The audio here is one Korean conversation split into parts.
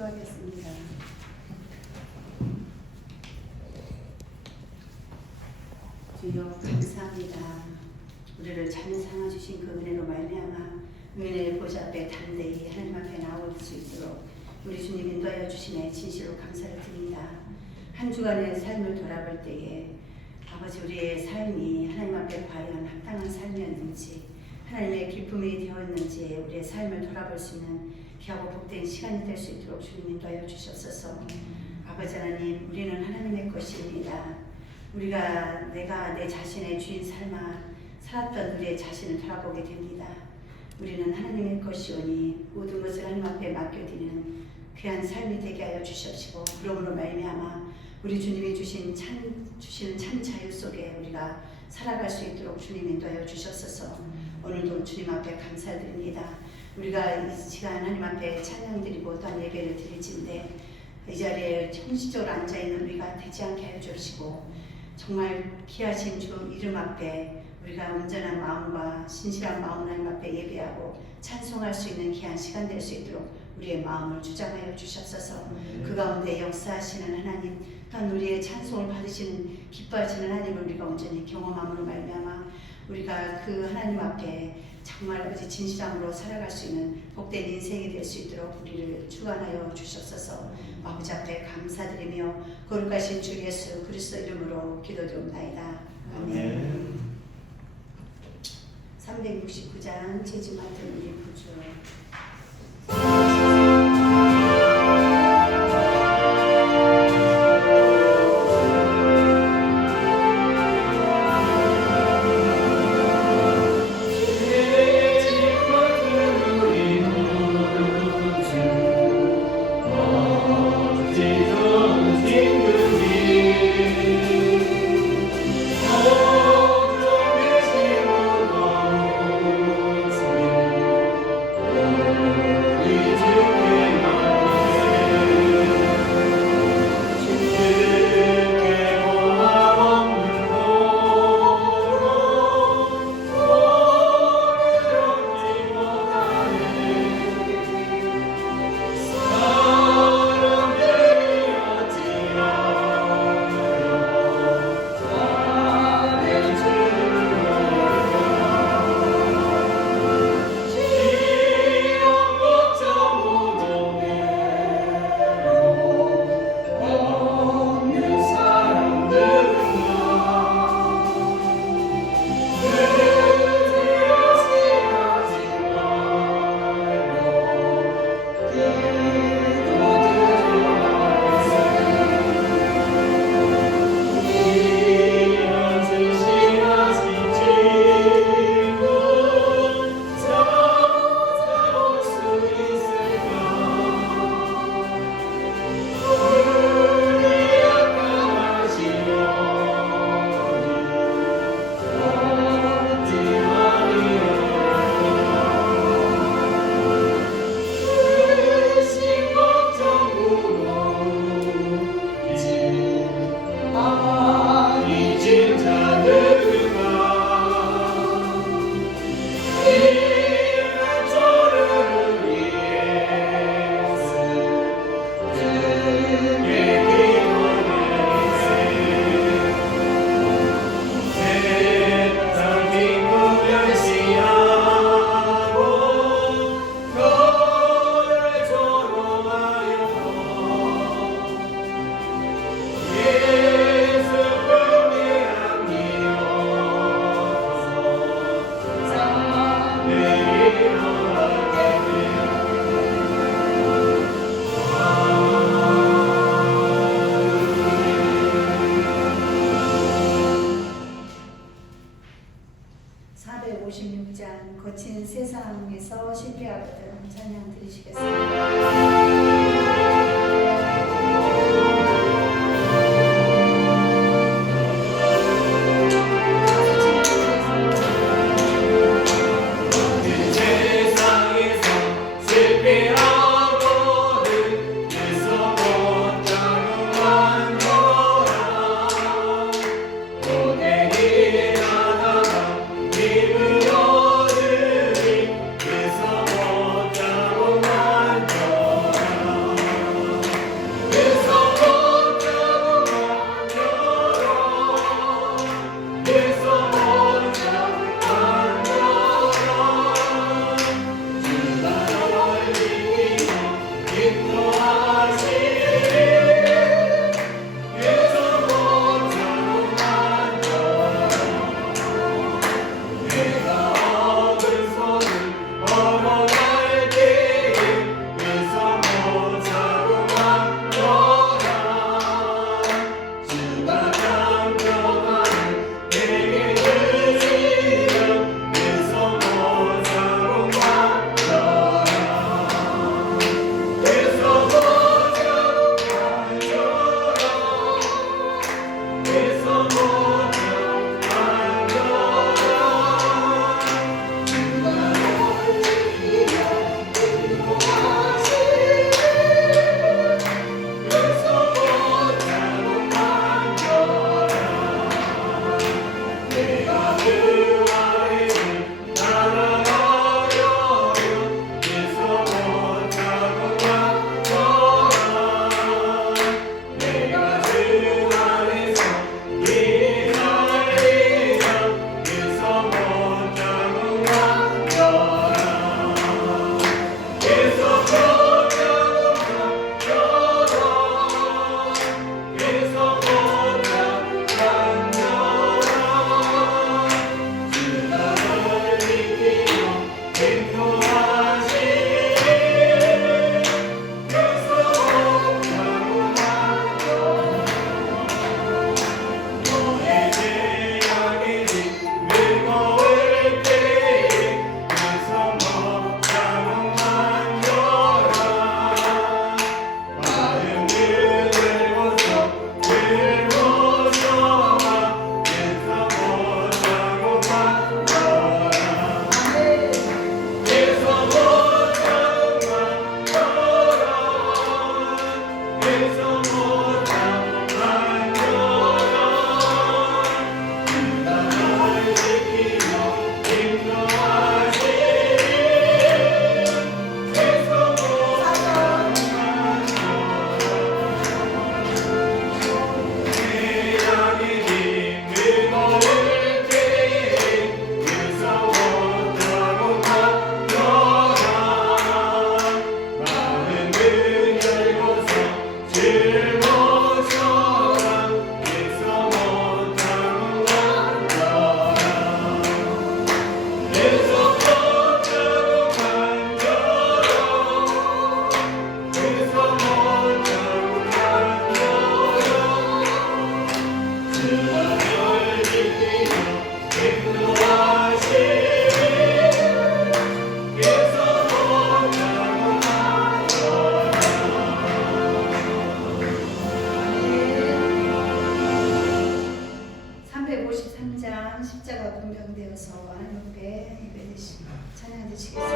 기도하겠습니다. 주여 감사합니다. 우리를 잘 삼아주신 그 은혜로 말미암아 은혜의 보좌 앞에 담대히 하나님 앞에 나올 수 있도록 우리 주님 인도하여 주시네 진실로 감사를 드립니다. 한 주간의 삶을 돌아볼 때에 아버지 우리의 삶이 하나님 앞에 과연 합당한 삶이었는지 하나님의 기쁨이 되었는지 우리의 삶을 돌아볼 수 있는 귀하고 복된 시간이 될 수 있도록 주님 인도하여 주시옵소서. 아버지 하나님 우리는 하나님의 것입니다. 내가 내 자신의 주인 삶아 살았던 우리의 자신을 돌아보게 됩니다. 우리는 하나님의 것이오니 모든 것을 하나님 앞에 맡겨드리는 귀한 삶이 되게 하여 주시옵시고 그러므로 말미암아 우리 주님이 주시는 참 자유 속에 우리가 살아갈 수 있도록 주님 인도하여 주셨소서. 오늘도 주님 앞에 감사드립니다. 우리가 이 시간 하나님 앞에 찬양드리고 또한 예배를 드릴진데 이 자리에 형식적으로 앉아있는 우리가 되지 않게 하여 주시고 정말 귀하신 주 이름 앞에 우리가 온전한 마음과 신실한 마음 하나님 앞에 예배하고 찬송할 수 있는 귀한 시간 될 수 있도록 우리의 마음을 주장하여 주셨소서. 그 가운데 역사하시는 하나님 또한 우리의 찬송을 받으시는 기뻐하시는 하나님을 우리가 온전히 경험함으로 말미암아 우리가 그 하나님 앞에 정말 아버지 진실함으로 살아갈 수 있는 복된 인생이 될 수 있도록 우리를 주관하여 주셨소서. 아버지 앞에 감사드리며 거룩하신 주 예수 그리스도 이름으로 기도드립나이다. 아멘. 369장 제주 맡은 우리 구주. 거친 세상에서 실패하거든 찬양 드리시겠습니다. 기쁘어들이 그서 못하고 만 올려서 하나님 앞에 예배드리시고 찬양 드리시겠습니다.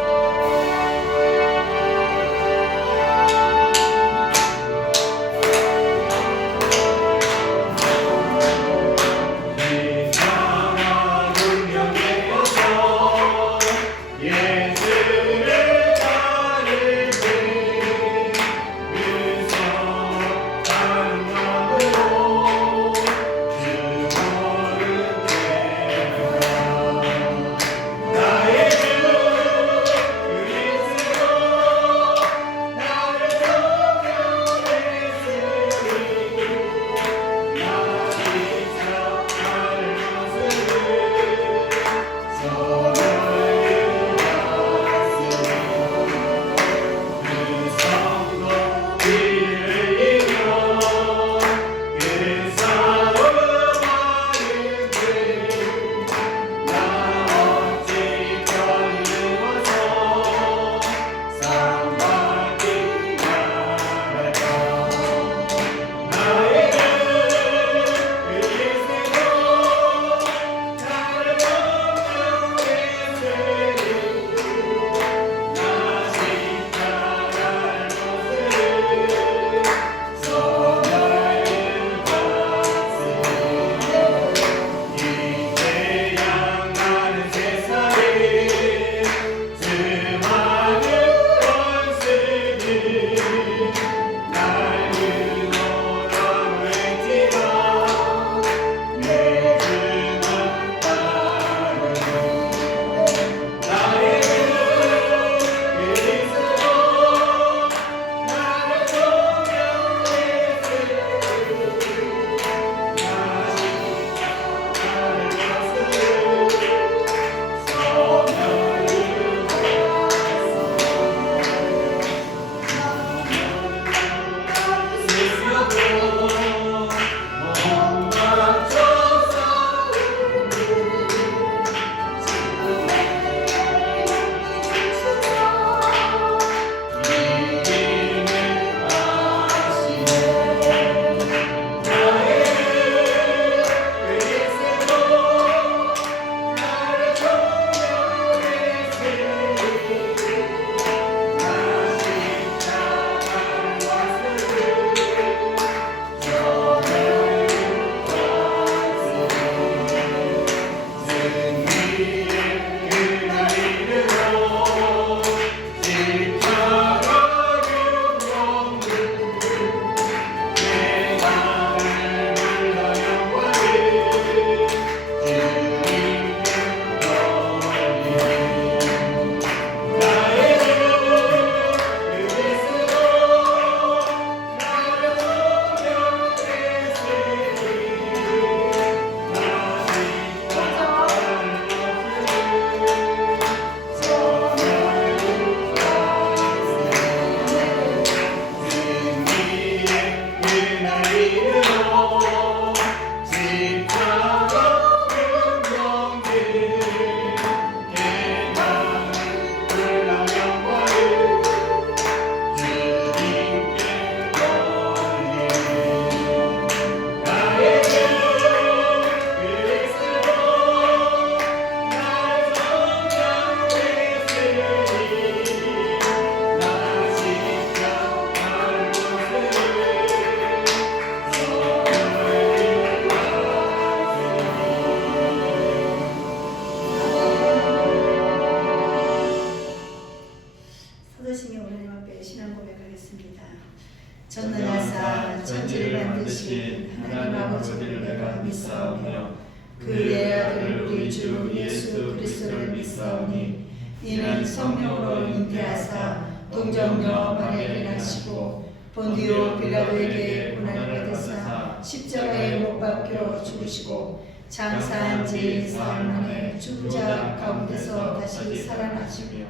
전능하사 전지를 만드신 하나님 아버지를 내가 믿사오며 그의 아들 우리 주 예수 그리스도를 믿사오니 이는 성령으로 잉태하사 동정녀 마리아를 낳으시고 본디오 빌라도에게 고난을 받으사 십자가에 못 박혀 죽으시고 장사한 지 사흘 만에 죽은 자 가운데서 다시 살아나시며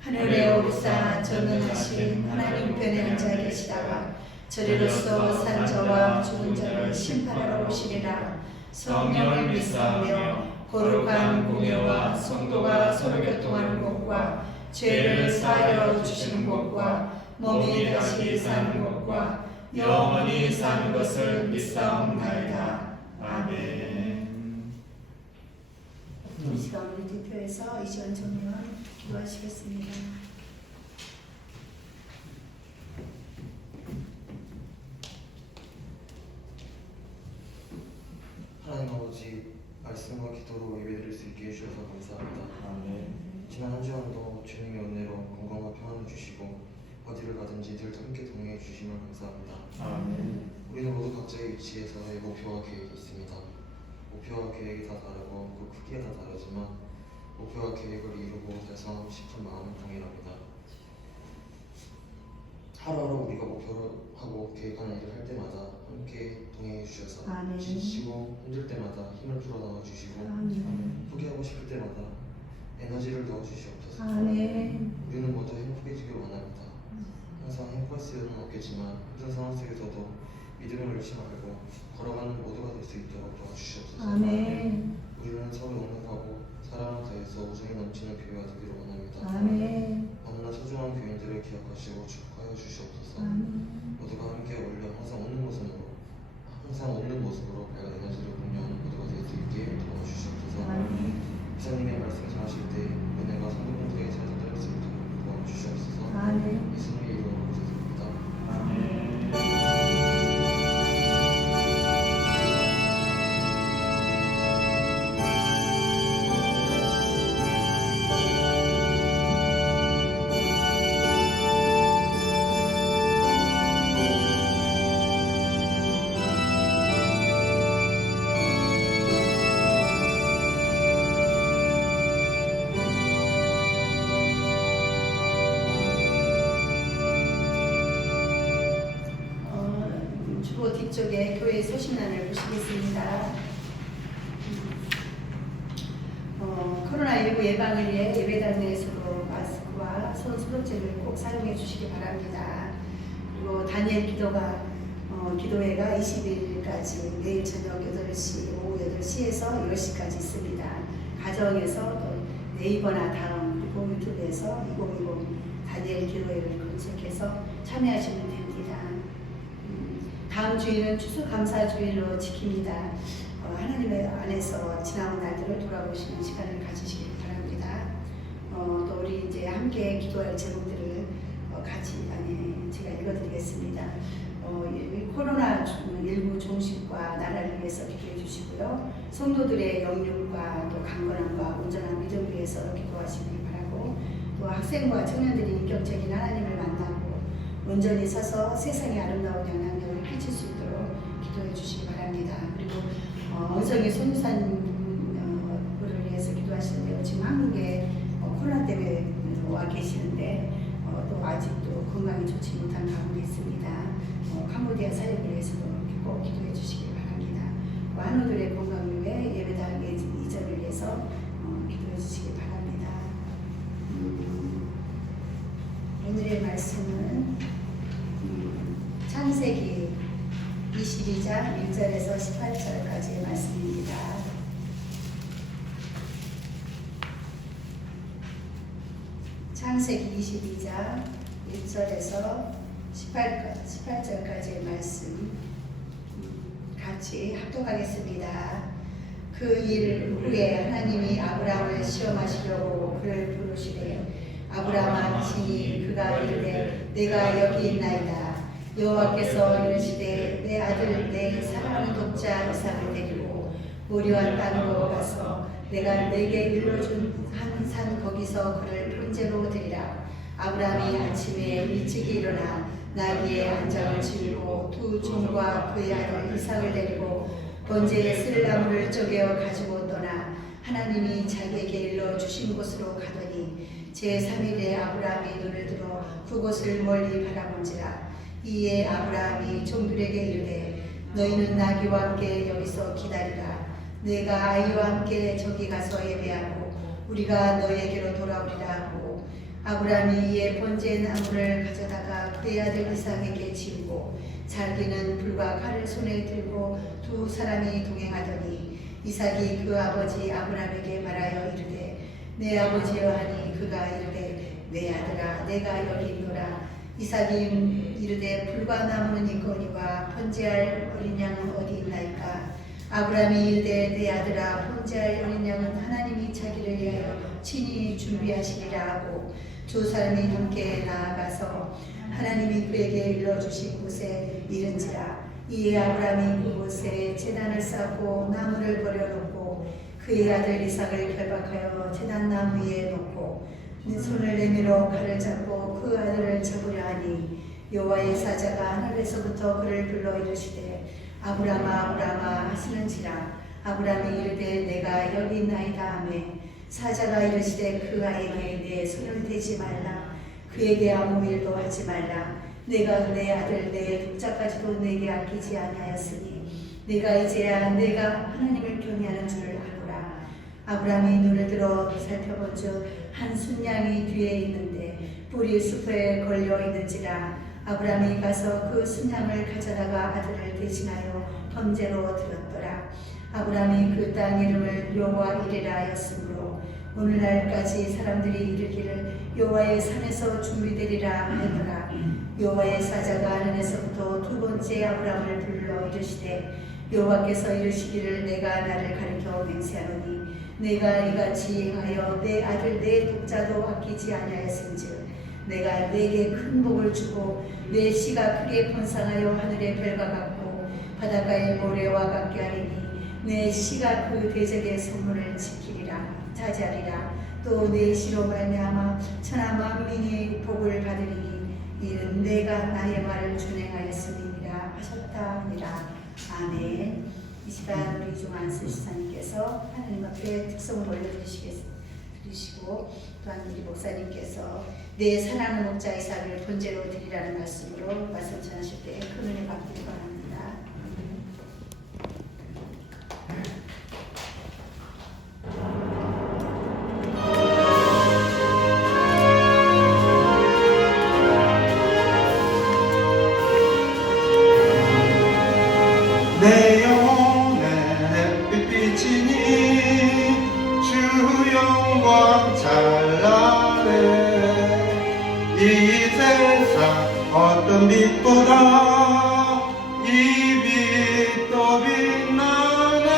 하늘에 오르사 전능하신 하나님 편에 앉아 계시다가 저리로서 산 자와 죽은 자를 심판하러 오시리라. 성령을 믿사오며 거룩한 공예와 성도가 서로 교통하는 것과 죄를 사하여 주시는 것과 몸이 다시 사는 것과 영원히 사는 것을 믿사옵나이다. 아멘. 이 시간 우리 대표해서 이 시간 정리원 기도하시겠습니다. 하나님 아버지, 말씀과 기도로 예배드릴 수 있게 해주셔서 감사합니다. 아멘. 지난 한 주간도 주님의 은혜로 건강과 평안을 주시고 어디를 가든지 늘 함께 동행해 주심을 감사합니다. 아멘. 우리는 모두 각자의 위치에서의 목표와 계획이 있습니다. 목표와 계획이 다 다르고 그 크기가 다 다르지만 목표와 계획을 이루고 달성하고 싶은 마음은 동일합니다. 하루하루 우리가 목표를 하고 계획하는 일을 할 때마다 함께 동행해 주셔서 아멘. 지치고 힘들 때마다 힘을 불어넣어 주시고 아멘. 포기하고 싶을 때마다 에너지를 넣어 주시옵소서. 아멘. 우리는 모두 행복해지길 원합니다. 항상 행복할 수는 없겠지만 힘든 상황 속에서도 믿음을 잃지 말고 걸어가는 모두가 될 수 있도록 도와주시옵소서. 아멘. 우리는 서로 용납하고 사랑을 다해서 우정이 넘치는 교회가 되기를 원합니다. 아멘. 너무나 소중한 교인들을 기억하시고 축복하여 주시옵소서. 아멘. 모두가 함께 어울려 항상 웃는 모습으로 밝은 에너지를 공유하는 모두가 될 수 있게 도와주시옵소서. 아멘. 기사님의 말씀을 전하실 때 은혜가 성도분들에게 잘 전달될 수 있도록 도와주시옵소서. 아멘. 예수님의 이름으로 기도드립니다. 아멘. 주보 뒤쪽에 교회 소신란을 보시겠습니다. 코로나19 예방을 위해 예배당 내에서도 마스크와 손 소독제를 꼭 사용해 주시기 바랍니다. 그리고 단일 기도회가 20일까지 내일 저녁 8시, 오후 8시에서 10시까지 있습니다. 가정에서 또 네이버나 다음 그리고 유튜브에서 2020 단일 기도회를 검색해서 참여하시면 됩니다. 다음 주일은 추수감사주일로 지킵니다. 하나님의 안에서 지나온 날들을 돌아보시는 시간을 가지시기 바랍니다. 또 우리 이제 함께 기도할 제목들을 제가 읽어드리겠습니다. 코로나19 종식과 나라를 위해서 기도해 주시고요. 성도들의 영육과 또 강건함과 온전한 믿음을 위해서 기도하시길 바라고, 또 학생과 청년들이 인격적인 하나님을 만나고 온전히 서서 세상의 아름다운 영향력을 끼칠 수 있도록 기도해 주시기 바랍니다. 그리고 은성이 손유산부를 위해서 기도하시는데요. 지금 한국에 코로나 때문에 와 계시는데 또 아직도 건강이 좋지 못한 가운데 있습니다. 캄보디아 사역을 위해서도 꼭 기도해 주시기 바랍니다. 환우들의 건강을 위해 예배당 이전을 위해서 기도해 주시기 바랍니다. 오늘의 말씀은 창세기 22장 1절에서 18절까지의 말씀입니다. 창세기 22장 1절에서 18절까지의 말씀 같이 합독하겠습니다. 그 일 후에 하나님이 아브라함을 시험하시려고 그를 부르시되 아브라함아 친히 그가 이르되 내가 여기 있나이다. 여호와께서 이르시되 내 아들 내 사랑하는 독자 이삭을 데리고 모리아 땅으로 가서 내가 내게 일러준 한 산 거기서 그를 번제로 드리라. 아브라함이 아침에 일찍이 일어나 나귀의 안장을 치우고 두 종과 그의 아들 이삭을 데리고 번제에 쓸 나무를 쪼개어 가지고 떠나 하나님이 자기에게 일러 주신 곳으로 가더니 제3일에 아브라함이 눈을 들어 그곳을 멀리 바라본지라. 이에 아브라함이 종들에게 이르되 너희는 나귀와 함께 여기서 기다리라. 내가 아이와 함께 저기 가서 예배하고 우리가 너희에게로 돌아오리라 하고, 아브라함이 이에 번제 나무를 가져다가 그의 아들 이삭에게 지우고 자기는 불과 칼을 손에 들고 두 사람이 동행하더니 이삭이 그 아버지 아브라함에게 말하여 이르되 내 아버지여 하니 그가 이르되 내 아들아 내가 여기 있노라. 이삭이 이르되 불과 나무는 있거니와 번제할 어린 양은 어디 있나이까. 아브라함이 이르되 내 아들아 번제할 어린 양은 하나님이 이를 위하여 친히 준비하시리라 하고 두 사람이 함께 나아가서 하나님이 그에게 일러주신 곳에 이른지라. 이에 아브라함이 그곳에 제단을 쌓고 나무를 버려놓고 그의 아들 이삭을 결박하여 제단 나무 위에 놓고 손을 내밀어 칼을 잡고 그 아들을 잡으려 하니 여호와의 사자가 하늘에서부터 그를 불러 이르시되 아브라함아 아브라함아 하시는지라. 아브라함이 이르되 내가 여기 있나이다 하매 사자가 이르시되 그 아이에게 내 손을 대지 말라. 그에게 아무 일도 하지 말라. 내가 내 아들 내 독자까지도 내게 아끼지 아니하였으니 내가 이제야 내가 하나님을 경외하는 줄을 아노라. 아브라함이 눈을 들어 살펴본즉 한 순양이 뒤에 있는데 뿔이 숲에 걸려 있는지라. 아브라함이 가서 그 순양을 가져다가 아들을 대신하여 번제로 드렸더라. 아브라함이 그 땅 이름을 여호와 이레라 하였으므로 오늘날까지 사람들이 이르기를 여호와의 산에서 준비되리라 하더라. 여호와의 사자가 하늘에서부터 두 번째 아브라함을 불러 이르시되 여호와께서 이르시기를 내가 나를 가리켜 맹세하노니 내가 이같이 행하여 내 아들 내 독자도 아끼지 아니하였은즉 내가 내게 큰 복을 주고 내 씨가 크게 번성하여 하늘의 별과 같고 바닷가의 모래와 같게 하리니 내 씨가 그 대적의 성문을 지키리라 차지하리라. 또 내 씨로 말미암아 천하 만민이 복을 받으리니 이는 내가 나의 말을 준행하였음이니라 하셨다니라. 아멘. 이 시간 우리 중 안수 시사님께서 하나님 앞에 특성을 올려드리시고 또한 우리 목사님께서 내 사랑하는 목자 이삭을 번제로 드리라는 말씀으로 말씀 전하실 때 큰 은혜 받기를 바랍니다. 내 영혼의 햇빛 비치니 주 영광 찬란해. 이 세상 어떤 빛보다 이 빛도 빛나네.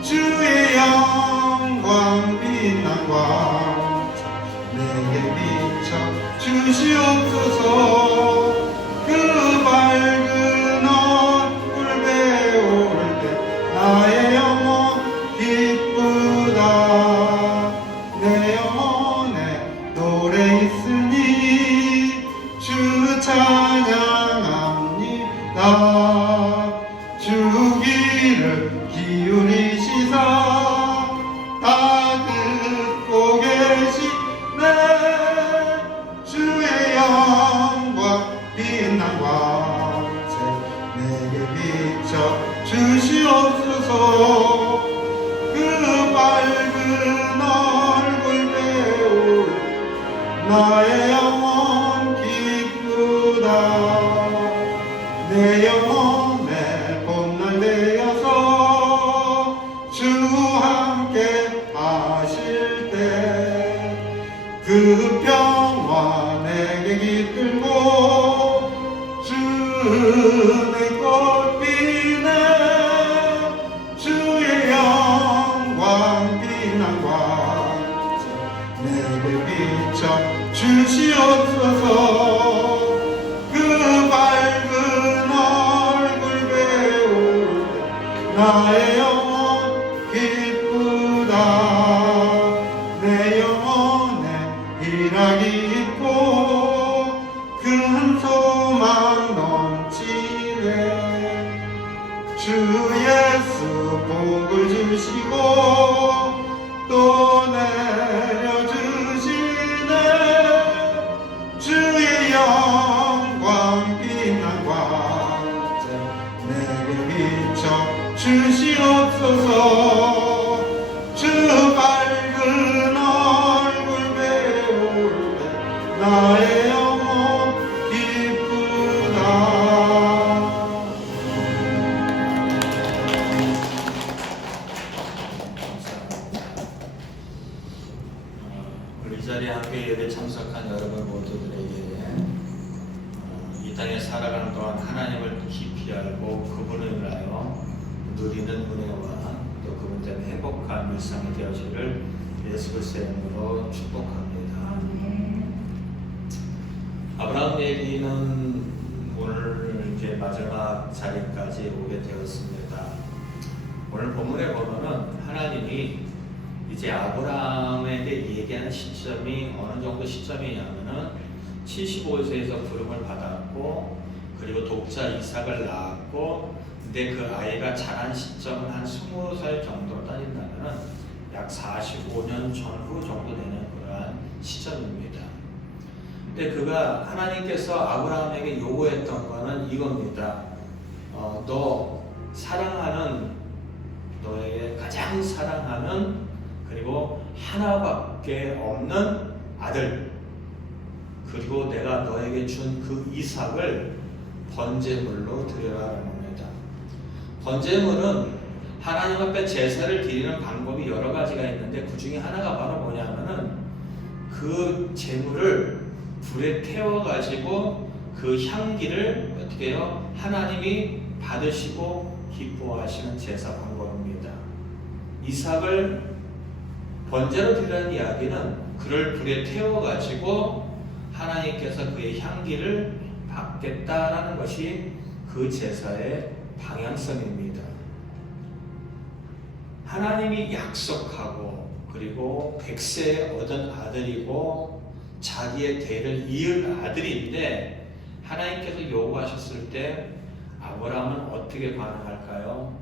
주의 영광 빛난 광채 내게 비춰 주시옵소서. 그 밝은 나의 영혼 기쁘다. 내 영혼에 노래 있으니 주 찬양합니다. 주 귀를 기울이시사 다 듣고 계시네. 주의 영광 빛난 광채 내게 비춰 주시옵소서. 그 밝은 얼굴 배울 나의 영혼 기쁘다. 내 영혼의 봄날 되어서 주 함께 하실 때 그 평화 내게 깃들고 주 내 꽃비네. 주의 영광 빛난 광채 내게 비춰 주시옵소서. 그 밝은 얼굴 배울 나의 영혼 기쁘다. 내 영혼에 희락이 있고 큰 소망 넘치네. 주 예수 복을 주시고 또 내려주시네. 주의 영광 빛난 광채 내게 비춰 주시옵소서. 주 밝은 얼굴 배울 때 나의 영혼 기쁘다. 이 자리에 함께 예배 참석한 여러분 모두들에게 이 땅에 살아가는 동안 하나님을 깊이 알고 그분을 위하여 누리는 은혜와 또 그분 때문에 행복한 일상이 되어지를 예수 그리스도의 이름으로 축복합니다. 아브라함 얘기는 오늘 이제 마지막 자리까지 오게 되었습니다. 오늘 본문에 보면은 하나님이 이제 아브라함에게 얘기하는 시점이 어느 정도 시점이냐면은 75세에서 부름을 받았고, 그리고 독자 이삭을 낳았고, 근데 그 아이가 자란 시점은 한 20살 정도로 따진다면은 약 45년 전후 정도 되는 그러한 시점입니다. 근데 그가 하나님께서 아브라함에게 요구했던 거는 이겁니다. 너 사랑하는, 너의 가장 사랑하는, 그리고 하나밖에 없는 아들, 그리고 내가 너에게 준 그 이삭을 번제물로 드려라는 겁니다. 번제물은 하나님 앞에 제사를 드리는 방법이 여러 가지가 있는데 그 중에 하나가 바로 뭐냐면은 그 제물을 불에 태워가지고 그 향기를 어떻게 해요? 하나님이 받으시고 기뻐하시는 제사 방법입니다. 이삭을 번제로 드리는 이야기는 그를 불에 태워가지고 하나님께서 그의 향기를 받겠다라는 것이 그 제사의 방향성입니다. 하나님이 약속하고 그리고 100세에 얻은 아들이고 자기의 대를 이을 아들인데 하나님께서 요구하셨을 때 아브라함은 어떻게 반응할까요?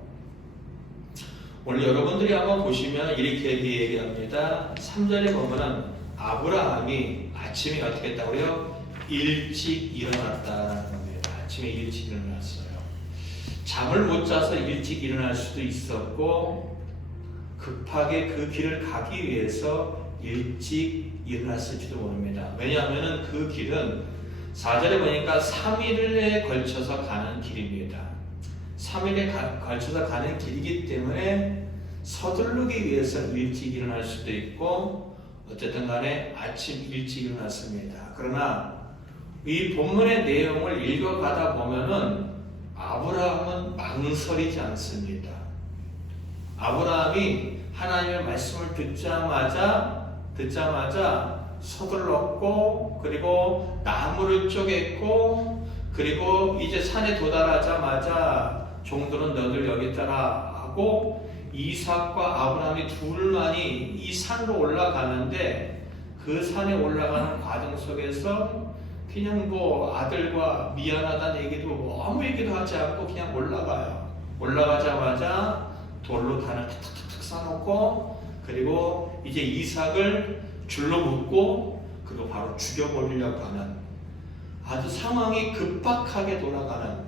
오늘 여러분들이 한번 보시면 이렇게 얘기합니다. 3절에 보면은 아브라함이 아침에 어떻게 했다고요? 일찍 일어났다는 겁니다. 아침에 일찍 일어났어요. 잠을 못 자서 일찍 일어날 수도 있었고 급하게 그 길을 가기 위해서 일찍 일어났을지도 모릅니다. 왜냐하면 그 길은 4절에 보니까 3일에 걸쳐서 가는 길입니다. 3일에 걸쳐서 가는 길이기 때문에 서두르기 위해서 일찍 일어날 수도 있고 어쨌든 간에 아침 일찍 일어났습니다. 그러나 이 본문의 내용을 읽어가다 보면은 아브라함은 망설이지 않습니다. 아브라함이 하나님의 말씀을 듣자마자 서둘렀고 그리고 나무를 쪼갰고 그리고 이제 산에 도달하자마자 종들은 너들 여기 있다라 하고 이삭과 아브라함이 둘만이 이 산으로 올라가는데 그 산에 올라가는 과정 속에서 그냥 뭐 아들과 미안하다는 얘기도 뭐 아무 얘기도 하지 않고 그냥 올라가요. 올라가자마자 돌로 단을 탁탁탁 쌓아놓고 그리고 이제 이삭을 줄로 묶고 그리고 바로 죽여버리려고 하는 아주 상황이 급박하게 돌아가는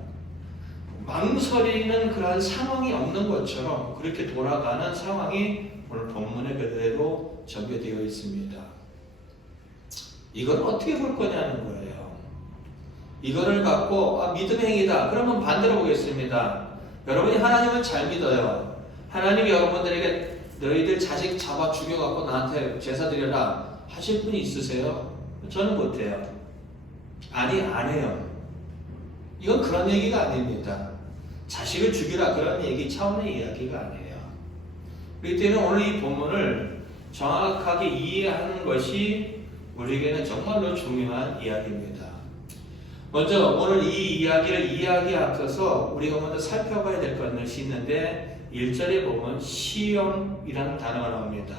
망설이는 그러한 상황이 없는 것처럼 그렇게 돌아가는 상황이 오늘 본문에 그대로 전개되어 있습니다. 이걸 어떻게 볼 거냐는 거예요. 이거를 갖고 믿음의 행위다. 그러면 반대로 보겠습니다. 여러분이 하나님을 잘 믿어요. 하나님이 여러분들에게 너희들 자식 잡아 죽여갖고 나한테 제사 드려라 하실 분이 있으세요? 저는 못해요. 아니, 안 해요. 이건 그런 얘기가 아닙니다. 자식을 죽이라 그런 얘기 차원의 이야기가 아니에요. 그렇기 때문에 오늘 이 본문을 정확하게 이해하는 것이 우리에게는 정말로 중요한 이야기입니다. 먼저 오늘 이 이야기를 이해하기에 앞서서 우리가 먼저 살펴봐야 될 것이 있는데 1절에 보면 시험이라는 단어가 나옵니다.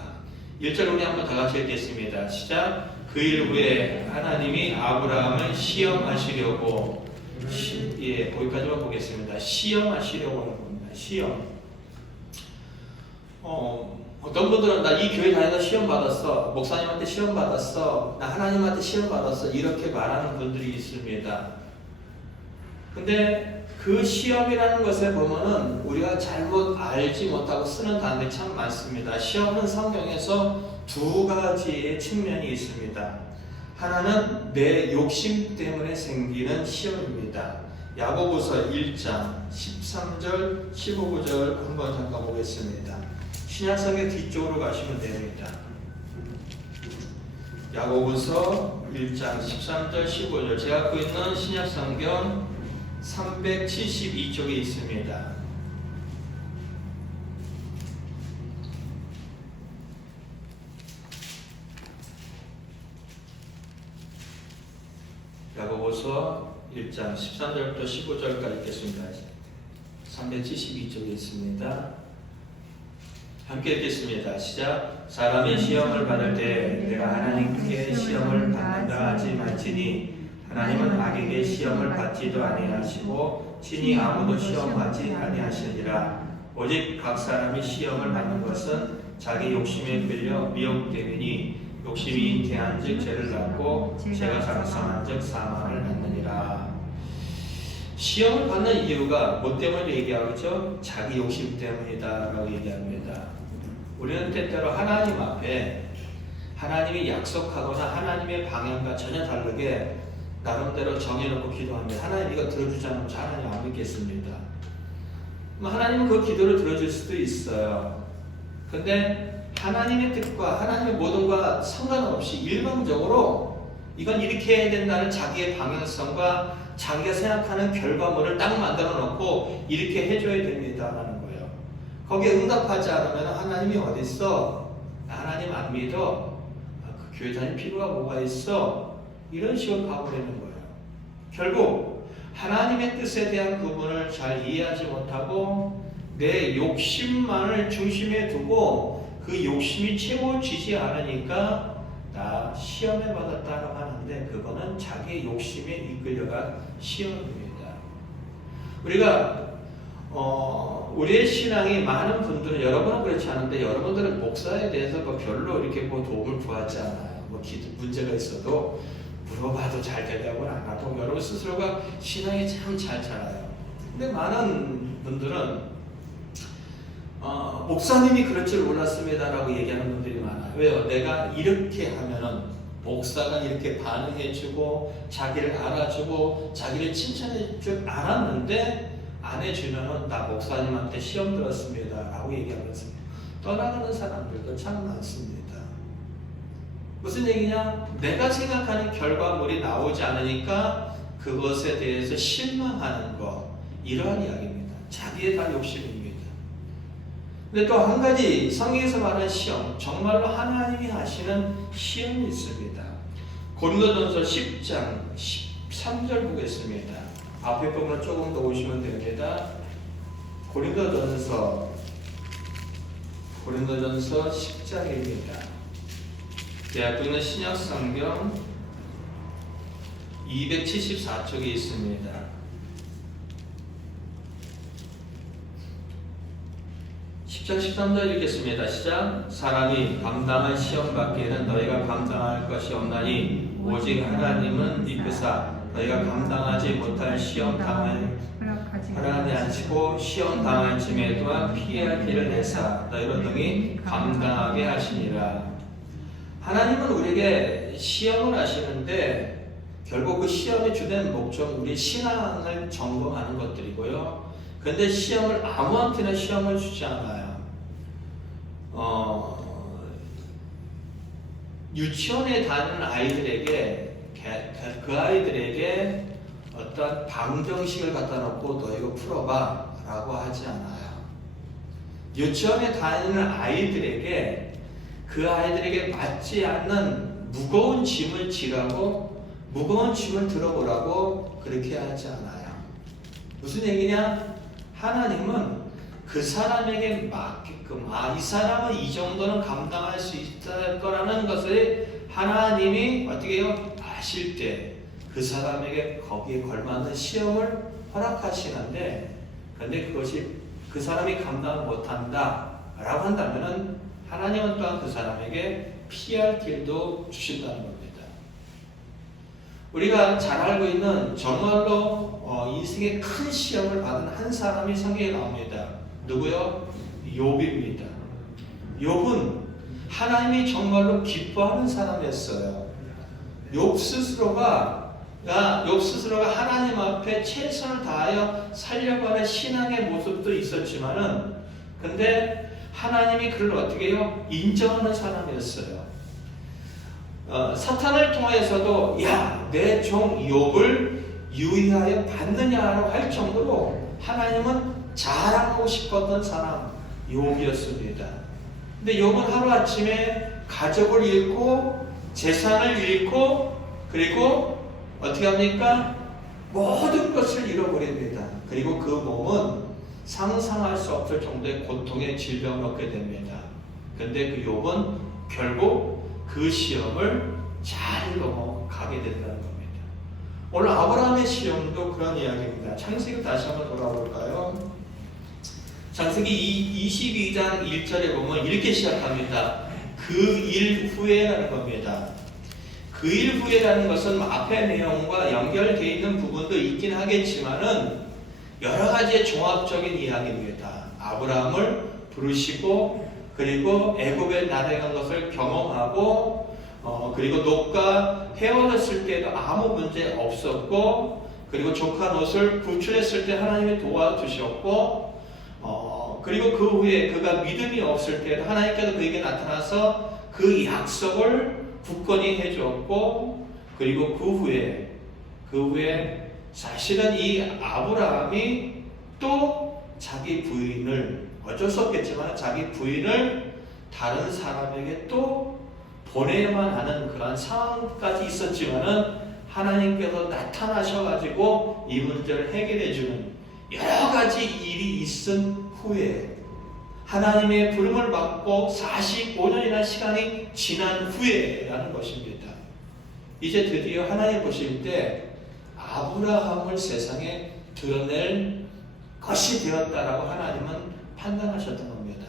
1절 우리 한번 다 같이 읽겠습니다. 시작. 그 일 후에 하나님이 아브라함을 시험하시려고 거기까지만 보겠습니다. 시험하시려고 하는 겁니다. 시험. 어떤 분들은 나 이 교회 다녀서 시험 받았어. 목사님한테 시험 받았어. 나 하나님한테 시험 받았어. 이렇게 말하는 분들이 있습니다. 근데 그 시험이라는 것에 보면은 우리가 잘못 알지 못하고 쓰는 단어들이 참 많습니다. 시험은 성경에서 두 가지의 측면이 있습니다. 하나는 내 욕심 때문에 생기는 시험입니다. 야고보서 1장 13절 15구절 한번 잠깐 보겠습니다. 신약성경 뒤쪽으로 가시면 됩니다. 야고보서 1장 13절 15절 제가 갖고 있는 신약성경 372쪽에 있습니다. 야고보서 1장 13절부터 15절까지 읽겠습니다. 372쪽에 있습니다. 함께 읽겠습니다. 시작. 사람이 시험을 받을 때 내가 하나님께 시험을 받는다 하지 말지니 하나님은 악에게 시험을 받지도 아니하시고 친히 아무도 시험하지 아니하시니라. 오직 각 사람이 시험을 받는 것은 자기 욕심에 끌려 미혹되느니 욕심이 잉태한즉 죄를 낳고 죄가 장성한즉 사망을 낳느니라. 시험을 받는 이유가 뭐 때문에 얘기하죠? 자기 욕심 때문이다라고 얘기합니다. 우리는 때때로 하나님 앞에 하나님이 약속하거나 하나님의 방향과 전혀 다르게 나름대로 정해놓고 기도하는데 하나님 이거 들어주지 않으면 하나님 안 믿겠습니다. 하나님은 그 기도를 들어줄 수도 있어요. 근데 하나님의 뜻과 하나님의 모든 것과 상관없이 일방적으로 이건 이렇게 해야 된다는 자기의 방향성과 자기가 생각하는 결과물을 딱 만들어 놓고 이렇게 해줘야 됩니다라는 거예요. 거기에 응답하지 않으면 하나님이 어디 있어? 하나님 안 믿어? 그 교회 다닐 필요가 뭐가 있어? 이런 식으로 가버리는 거예요. 결국 하나님의 뜻에 대한 부분을 잘 이해하지 못하고 내 욕심만을 중심에 두고 그 욕심이 채워지지 않으니까 나 시험에 받았다고 하는데 그거는 자기 욕심에 이끌려간 시험입니다. 우리가 우리의 신앙이 많은 분들은 여러분은 그렇지 않은데 여러분들은 목사에 대해서 별로 이렇게 뭐 도움을 구하지 않아요. 뭐 문제가 있어도 물어봐도 잘 대답을 안 하고 여러분 스스로가 신앙이 참 잘 자라요. 근데 많은 분들은 목사님이 그럴 줄 몰랐습니다라고 얘기하는 분들이 많아요. 왜요? 내가 이렇게 하면은 목사가 이렇게 반응해주고 자기를 알아주고 자기를 칭찬해 줄 알았는데 안 해주면은 나 목사님한테 시험 들었습니다라고 얘기하면서 떠나가는 사람들도 참 많습니다. 무슨 얘기냐? 내가 생각하는 결과물이 나오지 않으니까 그것에 대해서 실망하는 거, 이러한 이야기입니다. 자기의 다 욕심입니다. 근데 또 한 가지 성경에서 말하는 시험, 정말로 하나님이 하시는 시험이 있습니다. 고린도전서 10장 13절 보겠습니다. 앞에 부분을 조금 더 오시면 됩니다. 고린도전서 10장입니다. 제가 갖고 있는 신약성경 274쪽에 있습니다. 10장 13절 읽겠습니다. 시작. 사람이 감당할 시험 받기에는 너희가 감당할 것이 없나니 오직 하나님은 이끄사 너희가 감당하지 못할 시험 당할 허락하지 않으시고 시험 당할 즈음에 또한 피할 길을 내사 너희로 등이 감당하게 하시니라. 하나님은 우리에게 시험을 하시는데 결국 그 시험의 주된 목적은 우리 신앙을 점검하는 것들이고요. 그런데 시험을 아무한테나 시험을 주지 않아요. 유치원에 다니는 아이들에게 그 아이들에게 어떤 방정식을 갖다 놓고 너 이거 풀어봐 라고 하지 않아요. 유치원에 다니는 아이들에게 그 아이들에게 맞지 않는 무거운 짐을 지라고 무거운 짐을 들어보라고 그렇게 하지 않아요. 무슨 얘기냐? 하나님은 그 사람에게 맞게끔 이 사람은 이 정도는 감당할 수 있을 거라는 것을 하나님이 어떻게 해요? 아실 때 그 사람에게 거기에 걸맞는 시험을 허락하시는데 근데 그것이 그 사람이 감당 못한다 라고 한다면은 하나님은 또한 그 사람에게 피할 길도 주신다는 겁니다. 우리가 잘 알고 있는 정말로 인생의 큰 시험을 받은 한 사람이 성경에 나옵니다. 누구요? 욥입니다. 욥은 하나님이 정말로 기뻐하는 사람이었어요. 욥 스스로가 하나님 앞에 최선을 다하여 살려고 하는 신앙의 모습도 있었지만은 근데 하나님이 그를 어떻게 해요? 인정하는 사람이었어요. 사탄을 통해서도 내 종 욥을 유의하여 받느냐라고 할 정도로 하나님은 자랑하고 싶었던 사람 욥이었습니다. 근데 욥은 하루아침에 가족을 잃고 재산을 잃고 그리고 어떻게 합니까? 모든 것을 잃어버립니다. 그리고 그 몸은 상상할 수 없을 정도의 고통의 질병을 얻게 됩니다. 근데 그 욥은 결국 그 시험을 잘 넘어가게 된다는 겁니다. 오늘 아브라함의 시험도 그런 이야기입니다. 창세기 다시 한번 돌아볼까요? 창세기 22장 1절에 보면 이렇게 시작합니다. 그 일 후에라는 겁니다. 그 일 후에라는 것은 앞의 내용과 연결되어 있는 부분도 있긴 하겠지만은 여러 가지의 종합적인 이야기입니다. 아브라함을 부르시고 그리고 애굽에 나아간 것을 경험하고 그리고 롯과 헤어졌을 때도 아무 문제 없었고 그리고 조카 롯을 구출했을 때 하나님이 도와주셨고 그리고 그 후에 그가 믿음이 없을 때 하나님께서 그에게 나타나서 그 약속을 굳건히 해주었고 그리고 그 후에 사실은 이 아브라함이 또 자기 부인을 어쩔 수 없겠지만 자기 부인을 다른 사람에게 또 보내야만 하는 그런 상황까지 있었지만은 하나님께서 나타나셔가지고 이 문제를 해결해주는 여러 가지 일이 있은 후에 하나님의 부름을 받고 45년이나 시간이 지난 후에라는 것입니다. 이제 드디어 하나님 보실 때 아브라함을 세상에 드러낼 것이 되었다라고 하나님은 판단하셨던 겁니다.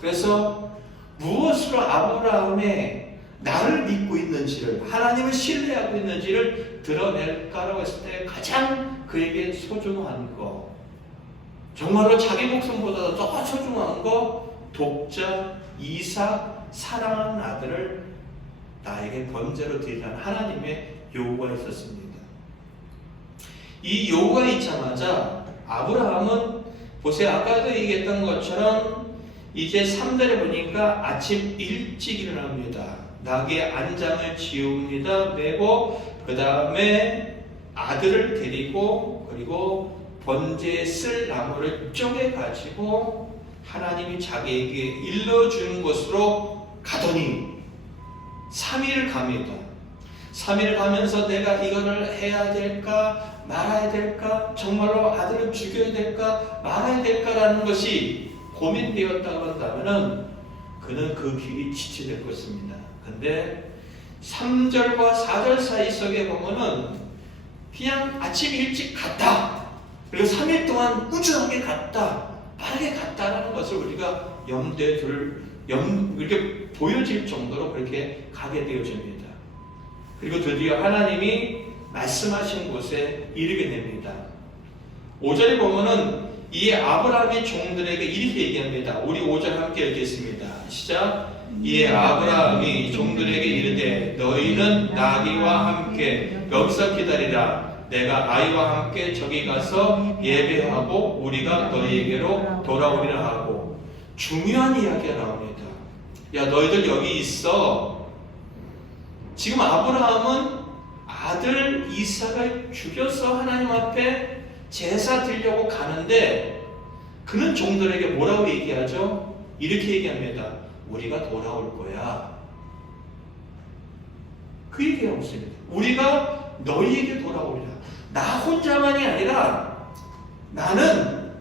그래서 무엇으로 아브라함의 나를 믿고 있는지를 하나님을 신뢰하고 있는지를 드러낼까라고 했을 때 가장 그에게 소중한 거 정말로 자기 목숨보다 더 소중한 거 독자 이삭 사랑하는 아들을 나에게 번제로 드리라는 하나님의 요구가 있었습니다. 이 요구가 있자마자 아브라함은 보세요. 아까도 얘기했던 것처럼 이제 3절에 보니까 아침 일찍 일어납니다. 낙의 안장을 지웁니다. 메고 그 다음에 아들을 데리고 그리고 번제에 쓸 나무를 쪼개가지고 하나님이 자기에게 일러준 곳으로 가더니 3일을 갑니다. 3일을 가면서 내가 이거를 해야 될까 말아야 될까 정말로 아들을 죽여야 될까 말아야 될까라는 것이 고민되었다고 한다면 그는 그 길이 지체될 것입니다. 근데 3절과 4절 사이 속에 보면은 그냥 아침 일찍 갔다. 그리고 3일 동안 꾸준하게 갔다. 빠르게 갔다라는 것을 우리가 염두에 이렇게 보여질 정도로 그렇게 가게 되어집니다. 그리고 드디어 하나님이 말씀하신 곳에 이르게 됩니다. 5절에 보면은 이 아브라함의 종들에게 이렇게 얘기합니다. 우리 5절 함께 읽겠습니다. 시작. 이에 아브라함이 종들에게 이르되 너희는 나귀와 함께 여기서 기다리라. 내가 아이와 함께 저기 가서 예배하고 우리가 너희에게로 돌아오리라 하고 중요한 이야기가 나옵니다. 야 너희들 여기 있어. 지금 아브라함은 아들 이삭을 죽여서 하나님 앞에 제사 드리려고 가는데 그는 종들에게 뭐라고 얘기하죠? 이렇게 얘기합니다. 우리가 돌아올 거야. 그 얘기하고 있습니다. 우리가 너희에게 돌아오리라. 나 혼자만이 아니라 나는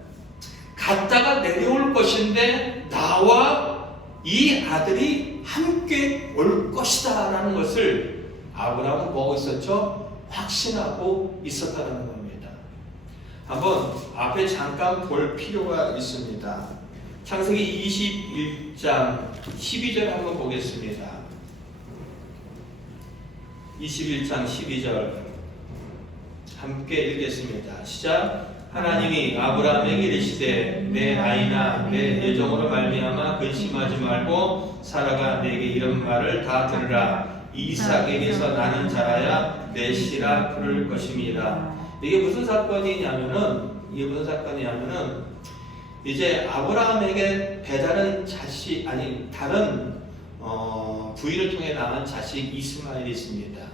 갔다가 내려올 것인데 나와 이 아들이 함께 올 것이다 라는 것을 아브라함은 뭐하고 있었죠? 확신하고 있었다는 겁니다. 한번 앞에 잠깐 볼 필요가 있습니다. 창세기 21장 12절 한번 보겠습니다. 21장 12절 함께 읽겠습니다. 시작. 하나님이 아브라함에게 이르시되 내 아이나 내 여종으로 말미암아 근심하지 말고 사라가 내게 이런 말을 다 들으라. 이삭에게서 나는 자라야 내 씨라 부를 것임이라. 이게 무슨 사건이냐면은 이제 아브라함에게 배다른 자식 다른 부인을 통해 낳은 자식 이스마엘이 있습니다.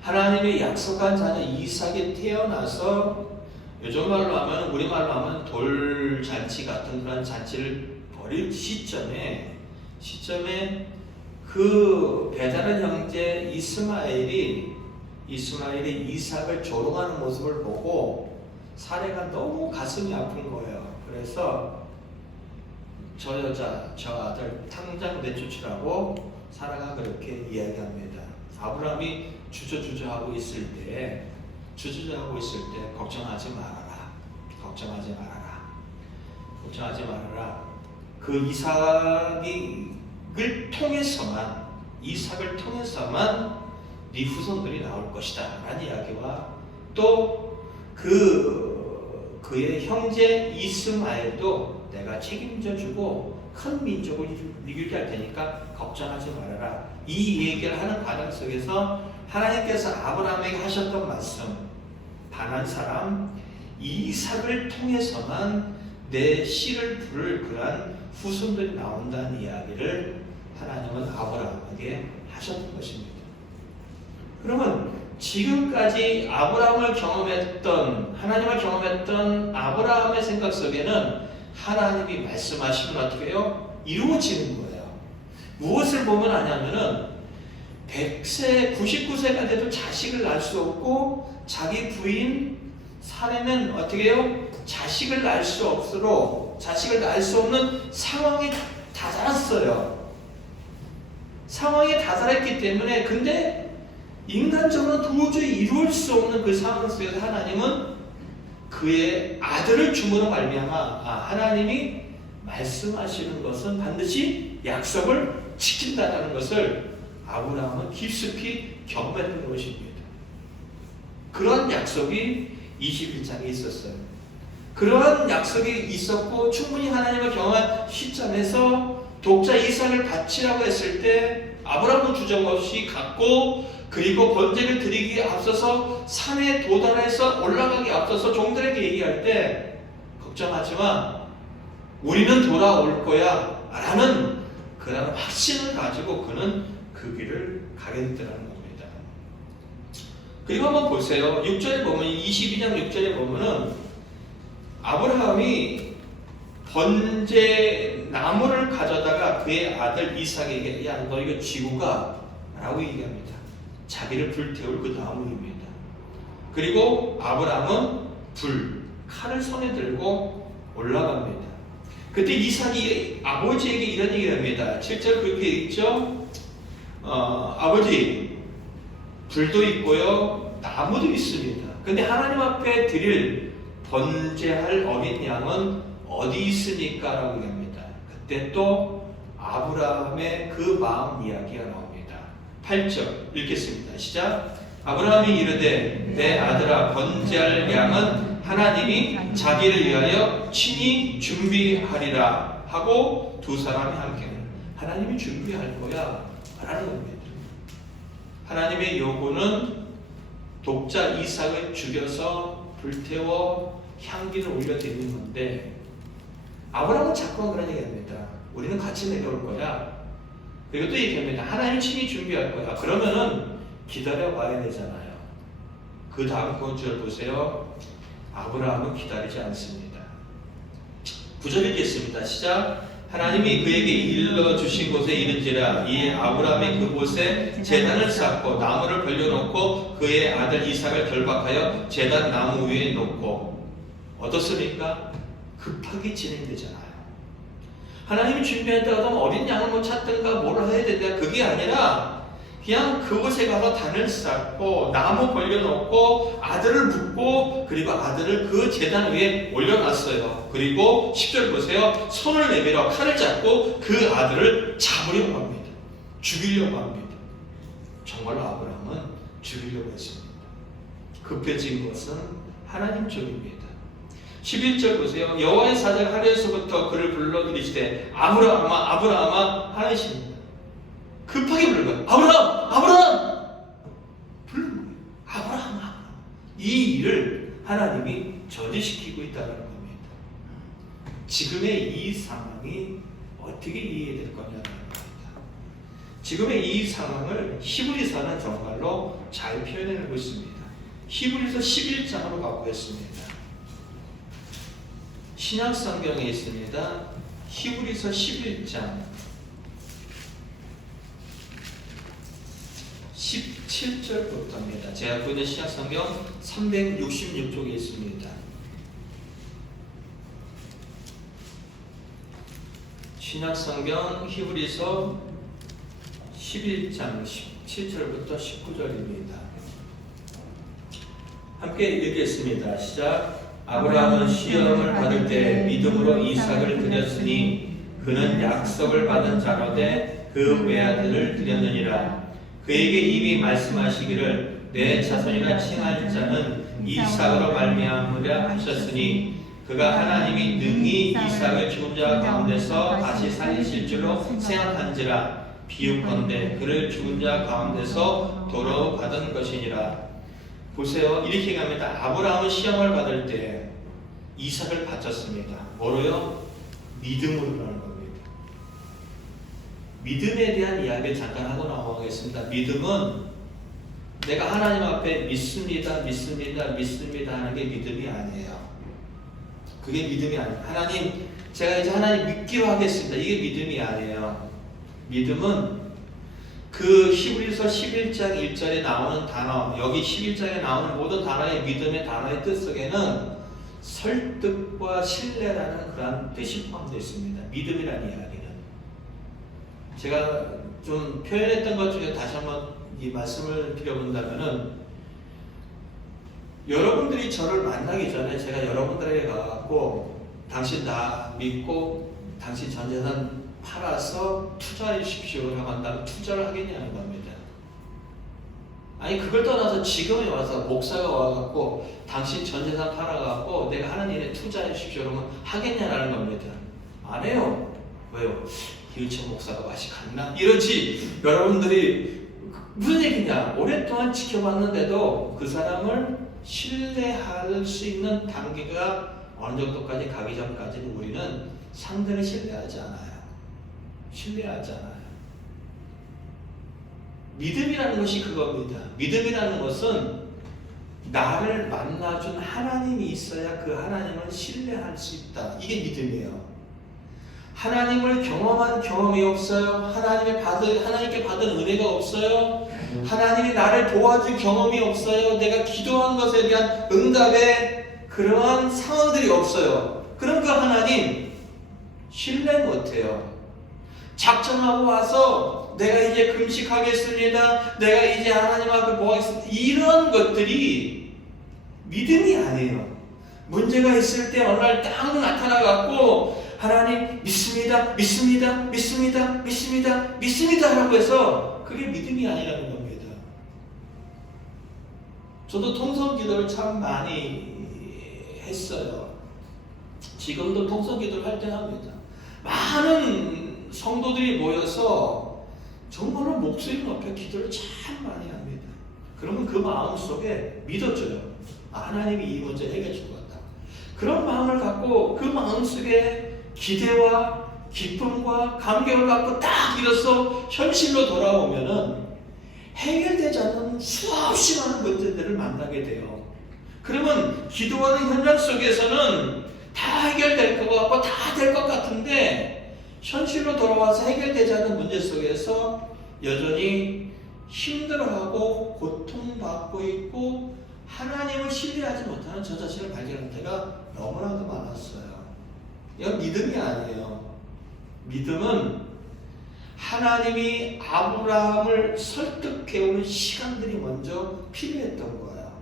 하나님의 약속한 자녀 이삭이 태어나서 요즘 말로 하면 우리말로 하면 돌잔치 같은 그런 잔치를 벌일 시점에 그 배다른 형제 이스마엘이 이스마엘이 이삭을 조롱하는 모습을 보고 사례가 너무 가슴이 아픈 거예요. 그래서 저 여자, 저 아들 당장 내쫓으라고 사라가 그렇게 이야기합니다. 아브라함이 주저주저하고 있을 때 걱정하지 말아라. 걱정하지 말아라. 그 이삭을 통해서만 네 후손들이 나올 것이다 라는 이야기와 또 그의 형제 이스마엘도 내가 책임져 주고 큰 민족을 이루게 할 테니까 걱정하지 말아라. 이 얘기를 하는 과정 속에서 하나님께서 아브라함에게 하셨던 말씀, 반한 사람 이삭을 통해서만 내 씨를 부를 그러한 후손들이 나온다는 이야기를 하나님은 아브라함에게 하셨던 것입니다. 그러면 지금까지 하나님을 경험했던 아브라함의 생각 속에는 하나님이 말씀하시면 어떻게 해요? 이루어지는 거예요. 무엇을 보면 아냐면은 100세, 99세가 돼도 자식을 낳을 수 없고 자기 부인 사례는 어떻게 해요? 자식을 낳을 수 없는 상황에 다 자랐어요. 상황에 다 자랐기 때문에 근데 인간적으로는 도저히 이룰 수 없는 그 상황 속에서 하나님은 그의 아들을 줌으로 말미암아 하나님이 말씀하시는 것은 반드시 약속을 지킨다는 것을 아브라함은 깊숙이 경험했던 것입니다. 그런 약속이 21장에 있었어요. 그러한 약속이 있었고 충분히 하나님을 경험한 시점에서 독자 이삭을 바치라고 했을 때 아브라함은 주저없이 갔고 그리고 번제를 드리기에 앞서서 산에 도달해서 올라가기에 앞서서 종들에게 얘기할 때 걱정하지 마. 우리는 돌아올 거야 라는 그런 확신을 가지고 그는 그 길을 가게 됐다는 겁니다. 그리고 한번 보세요. 6절에 보면 22장 6절에 보면은 아브라함이 번제 나무를 가져다가 그의 아들 이삭에게 야 너 이거 쥐고 가 라고 얘기합니다. 자기를 불태울 그 나무입니다. 그리고 아브라함은 칼을 손에 들고 올라갑니다. 그때 이삭이 아버지에게 이런 얘기를 합니다. 7절 그렇게 있죠. 아버지 불도 있고요 나무도 있습니다. 근데 하나님 앞에 드릴 번제할 어린 양은 어디 있습니까? 라고 얘기합니다. 그때 또 아브라함의 그 마음 이야기가 나옵니다. 8절 읽겠습니다. 시작. 아브라함이 이르되 내 아들아 번제할 양은 하나님이 자기를 위하여 친히 준비하리라 하고 두 사람이 함께 하나님이 준비할 거야 라는 겁니다. 하나님의 요구는 독자 이삭을 죽여서 불태워 향기를 올려드리는 건데 아브라함은 자꾸 그런 얘기합니다. 우리는 같이 내려올 거야. 그리고 또 얘기합니다. 하나님 친히 준비할 거야. 그러면은 기다려봐야 되잖아요. 그 다음 구절 보세요. 아브라함은 기다리지 않습니다. 9절 읽겠습니다. 시작. 하나님이 그에게 일러주신 곳에 이른지라 이에 아브라함이 그곳에 제단을 쌓고 나무를 벌려놓고 그의 아들 이삭을 결박하여 제단 나무 위에 놓고 어떻습니까? 급하게 진행되잖아요. 하나님이 준비했다고 하면 어린 양을 못 찾든가 뭘 해야 된다 그게 아니라 그냥 그곳에 가서 단을 쌓고 나무 벌려놓고 아들을 묶고 그리고 아들을 그 제단 위에 올려놨어요. 그리고 10절 보세요. 손을 내밀어 칼을 잡고 그 아들을 잡으려고 합니다. 죽이려고 합니다. 정말로 아브라함은 죽이려고 했습니다. 급해진 것은 하나님 쪽입니다. 11절 보세요. 여호와의 사자가 하늘에서부터 그를 불러 이르시되 아브라함아 아브라함아 하시니라. 급하게 부른 거예요. 아브라함! 아브라함! 부른 거예요. 아브라함! 이 일을 하나님이 저지시키고 있다는 겁니다. 지금의 이 상황이 어떻게 이해될 거냐는 겁니다. 지금의 이 상황을 히브리서는 정말로 잘 표현해내고 있습니다. 히브리서 11장으로 가보겠습니다. 신약성경에 있습니다. 히브리서 11장 7절부터입니다. 제가 갖고 있는 신약성경 366쪽에 있습니다. 신약성경 히브리서 11장 17절부터 19절입니다. 함께 읽겠습니다. 시작. 아브라함은 시험을 받을 때 믿음으로 이삭을 드렸으니 그는 약속을 받은 자로되 그 외아들을 드렸느니라. 그에게 이미 말씀하시기를 내 자손이라 칭할 자는 이삭으로 말미암으라 하셨으니 그가 하나님이 능히 이삭을 죽은 자 가운데서 다시 살리실 줄로 생각한지라. 비유컨대 그를 죽은 자 가운데서 도로 받은 것이니라. 보세요. 이렇게 갑니다. 아브라함은 시험을 받을 때 이삭을 바쳤습니다. 뭐로요? 믿음으로라는 겁니다. 믿음에 대한 이야기를 잠깐 하고 넘어가겠습니다. 믿음은 내가 하나님 앞에 믿습니다, 믿습니다, 믿습니다 하는 게 믿음이 아니에요. 그게 믿음이 아니에요. 하나님, 제가 이제 하나님 믿기로 하겠습니다. 이게 믿음이 아니에요. 믿음은 그 히브리서 11장 1절에 나오는 단어, 여기 11장에 나오는 모든 단어의 믿음의 단어의 뜻 속에는 설득과 신뢰라는 그런 뜻이 포함되어 있습니다. 믿음이라는 이야기는. 제가 좀 표현했던 것 중에 다시 한번 이 말씀을 드려본다면은, 여러분들이 저를 만나기 전에 제가 여러분들에게 가갖고 당신 나 믿고 당신 전 재산 팔아서 투자해 주십시오라고 한다면 투자를 하겠냐는 겁니다. 아니 그걸 떠나서 지금에 와서 목사가 와갖고 당신 전 재산 팔아갖고 내가 하는 일에 투자해 주십시오 그러면 하겠냐라는 겁니다. 안 해요. 왜요? 이은철 목사가 맛이 갔나? 이러지. 여러분들이 무슨 얘기냐? 오랫동안 지켜봤는데도 그 사람을 신뢰할 수 있는 단계가 어느 정도까지 가기 전까지는 우리는 상대를 신뢰하지 않아요. 신뢰하지 않아요. 믿음이라는 것이 그겁니다. 믿음이라는 것은 나를 만나준 하나님이 있어야 그 하나님을 신뢰할 수 있다. 이게 믿음이에요. 하나님을 경험한 경험이 없어요. 하나님께 받은 은혜가 없어요. 하나님이 나를 도와준 경험이 없어요. 내가 기도한 것에 대한 응답의 그러한 상황들이 없어요. 그럼 그 하나님 신뢰 못해요. 작정하고 와서 내가 이제 금식하겠습니다. 내가 이제 하나님 앞에 뭐하겠습니다. 이런 것들이 믿음이 아니에요. 문제가 있을 때 어느 날 딱 나타나갖고 하나님 믿습니다, 믿습니다, 믿습니다, 믿습니다, 믿습니다 라고 해서 그게 믿음이 아니라는 겁니다. 저도 통성기도를 참 많이 했어요. 지금도 통성기도를 할 때 합니다. 많은 성도들이 모여서 정말로 목소리 높여 기도를 참 많이 합니다. 그러면 그 마음 속에 믿어져요. 하나님이 이 문제 해결해 줄 것 같다. 그런 마음을 갖고 그 마음 속에 기대와 기쁨과 감격을 갖고 딱 일어서 현실로 돌아오면은 해결되지 않는 수없이 많은 문제들을 만나게 돼요. 그러면 기도하는 현장 속에서는 다 해결될 것 같고 다 될 것 같은데 현실로 돌아와서 해결되지 않는 문제 속에서 여전히 힘들어하고 고통받고 있고 하나님을 신뢰하지 못하는 저 자신을 발견할 때가 너무나도 많았어요. 이건 믿음이 아니에요. 믿음은 하나님이 아브라함을 설득해오는 시간들이 먼저 필요했던 거예요.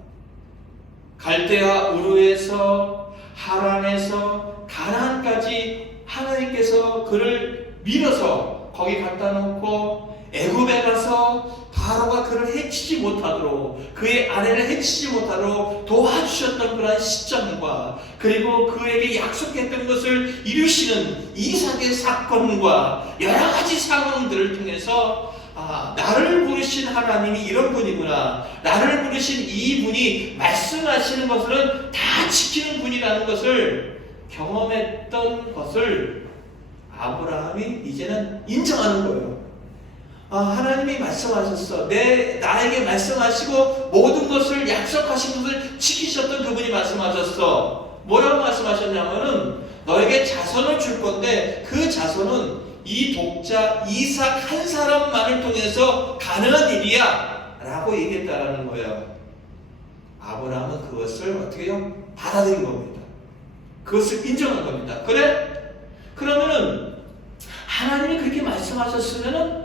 갈대아 우르에서 하란에서 가나안까지 하나님께서 그를 밀어서 거기 갖다 놓고 애굽에 가서 바로가 그를 해치지 못하도록 그의 아내를 해치지 못하도록 도와주셨던 그런 시점과 그리고 그에게 약속했던 것을 이루시는 이삭의 사건과 여러 가지 상황들을 통해서 나를 부르신 하나님이 이런 분이구나, 나를 부르신 이분이 말씀하시는 것을 다 지키는 분이라는 것을 경험했던 것을 아브라함이 이제는 인정하는 거예요. 하나님이 말씀하셨어. 나에게 말씀하시고 모든 것을 약속하신 것을 지키셨던 그분이 말씀하셨어. 뭐라고 말씀하셨냐면은 너에게 자손을 줄 건데 그 자손은 이 독자 이삭 한 사람만을 통해서 가능한 일이야 라고 얘기했다라는 거예요. 아브라함은 그것을 어떻게 해요? 받아들인 겁니다. 그것을 인정한 겁니다. 그래? 그러면은 하나님이 그렇게 말씀하셨으면은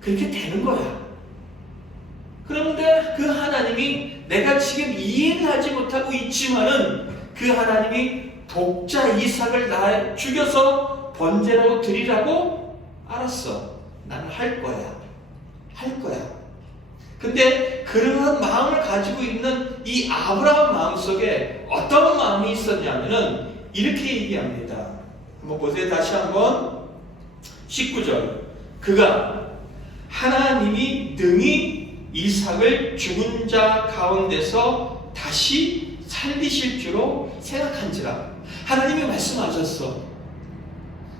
그렇게 되는 거야. 그런데 그 하나님이 내가 지금 이해를 하지 못하고 있지만은 그 하나님이 독자 이삭을 나 죽여서 번제로 드리라고 알았어. 나는 할 거야. 할 거야. 근데 그러한 마음을 가지고 있는 이 아브라함 마음속에 어떤 마음이 있었냐면은 이렇게 얘기합니다. 한번 보세요. 다시 한번 19절. 그가 하나님이 능히 이삭을 죽은 자 가운데서 다시 살리실 줄로 생각한지라. 하나님이 말씀하셨어.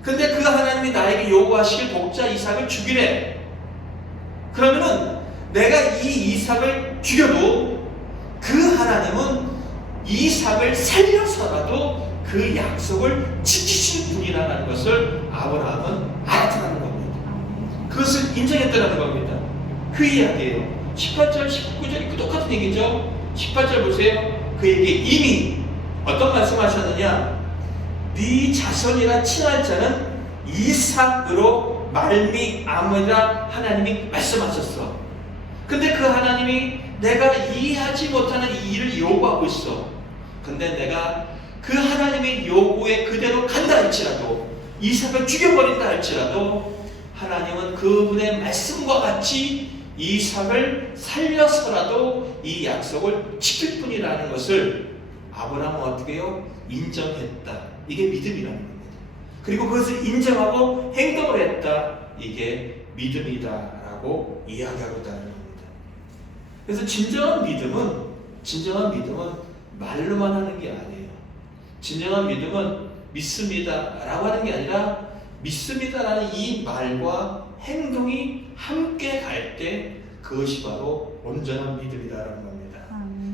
근데 그 하나님이 나에게 요구하실 독자 이삭을 죽이래. 그러면은 내가 이 이삭을 죽여도 그 하나님은 이삭을 살려서라도 그 약속을 지키실 분이라는 것을 아브라함은 알았다는 겁니다. 그것을 인정했다는 겁니다. 그 이야기예요. 18절, 19절이 똑같은 얘기죠. 18절 보세요. 그에게 이미 어떤 말씀하셨느냐? 네 자손이라 칭할 자는 이삭으로 말미암으리라 하나님이 말씀하셨어. 근데 그 하나님이 내가 이해하지 못하는 이 일을 요구하고 있어. 근데 내가 그 하나님의 요구에 그대로 간다 할지라도, 이삭을 죽여버린다 할지라도 하나님은 그분의 말씀과 같이 이삭을 살려서라도 이 약속을 지킬 뿐이라는 것을 아브라함은 어떻게 해요? 인정했다. 이게 믿음이라는 겁니다. 그리고 그것을 인정하고 행동을 했다. 이게 믿음이다라고 이야기하고 있다는 겁니다. 그래서 진정한 믿음은 말로만 하는 게 아니에요. 진정한 믿음은 믿습니다라고 하는 게 아니라 믿습니다라는 이 말과 행동이 함께 갈 때 그것이 바로 온전한 믿음이다라는 겁니다.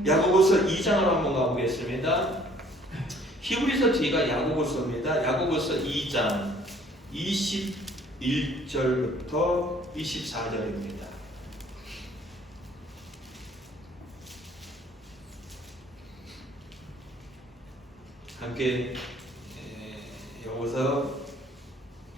야고보서 2장으로 한번 가보겠습니다. 히브리서 뒤가 야고보서입니다. 야고보서 2장 21절부터 24절입니다. 함께 야고보서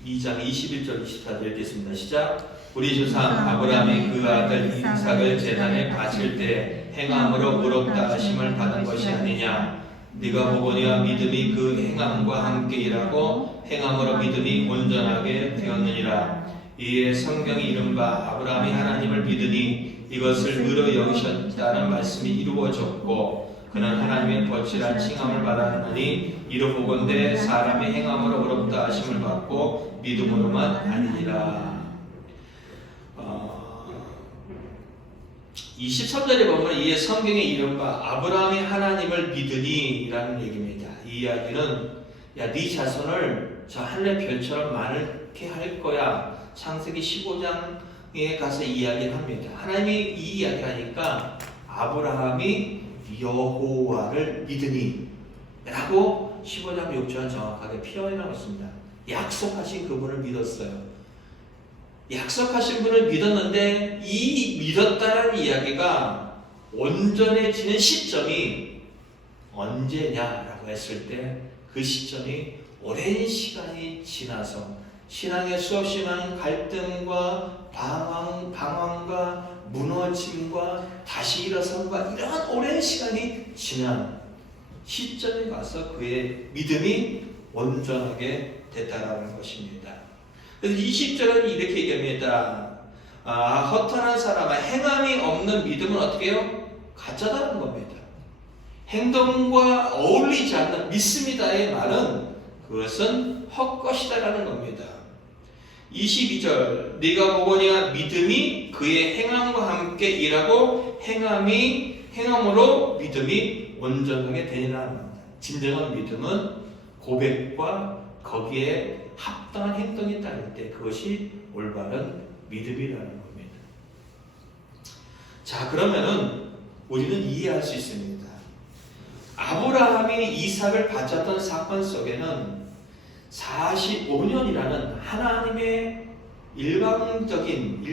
2장 21절 24절 읽겠습니다. 시작. 우리 조상 아브라함이 그 아들 이삭을 제단에 바칠 때 행함으로 의롭다 하심을 받은 것이 아니냐. 네가 보거니와 믿음이 그 행함과 함께 일하고 행함으로 믿음이 온전하게 되었느니라. 이에 성경이 이른바 아브라함이 하나님을 믿으니 이것을 의로 여기셨다는 말씀이 이루어졌고 그는 하나님의 거칠한 칭함을 받았느니 이로 보건대 사람의 행함으로 의롭다 하심을 받고 믿음으로만 아니니라. 23절에 보면 이에 성경에 이른바 아브라함이 하나님을 믿으니 라는 얘기입니다. 이 이야기는 야, 네 자손을 저 하늘의 별처럼 많게 할 거야. 창세기 15장에 가서 이야기를 합니다. 하나님이 이 이야기를 하니까 아브라함이 여호와를 믿으니 라고 15장 6절은 정확하게 표현해 놓았습니다. 약속하신 그분을 믿었어요. 약속하신 분을 믿었는데 이 믿었다라는 이야기가 온전해지는 시점이 언제냐라고 했을 때 그 시점이 오랜 시간이 지나서 신앙의 수없이 많은 갈등과 방황과 무너짐과 다시 일어섬과 이러한 오랜 시간이 지난 시점에 가서 그의 믿음이 온전하게 됐다라는 것입니다. 그래서 20절은 이렇게 얘기합니다. 허탄한 사람아 행함이 없는 믿음은 어떻게 해요? 가짜다는 겁니다. 행동과 어울리지 않는 믿습니다의 말은 그것은 헛것이다라는 겁니다. 22절 네가 보거니와 믿음이 그의 행함과 함께 일하고 행함으로 믿음이 온전하게 되니라 합니다. 진정한 믿음은 고백과 거기에 합당한 행동이 따를 때 그것이 올바른 믿음이라는 겁니다. 자, 그러면은 우리는 이해할 수 있습니다. 아브라함이 이삭을 바쳤던 사건 속에는 45년이라는 하나님의 일방적인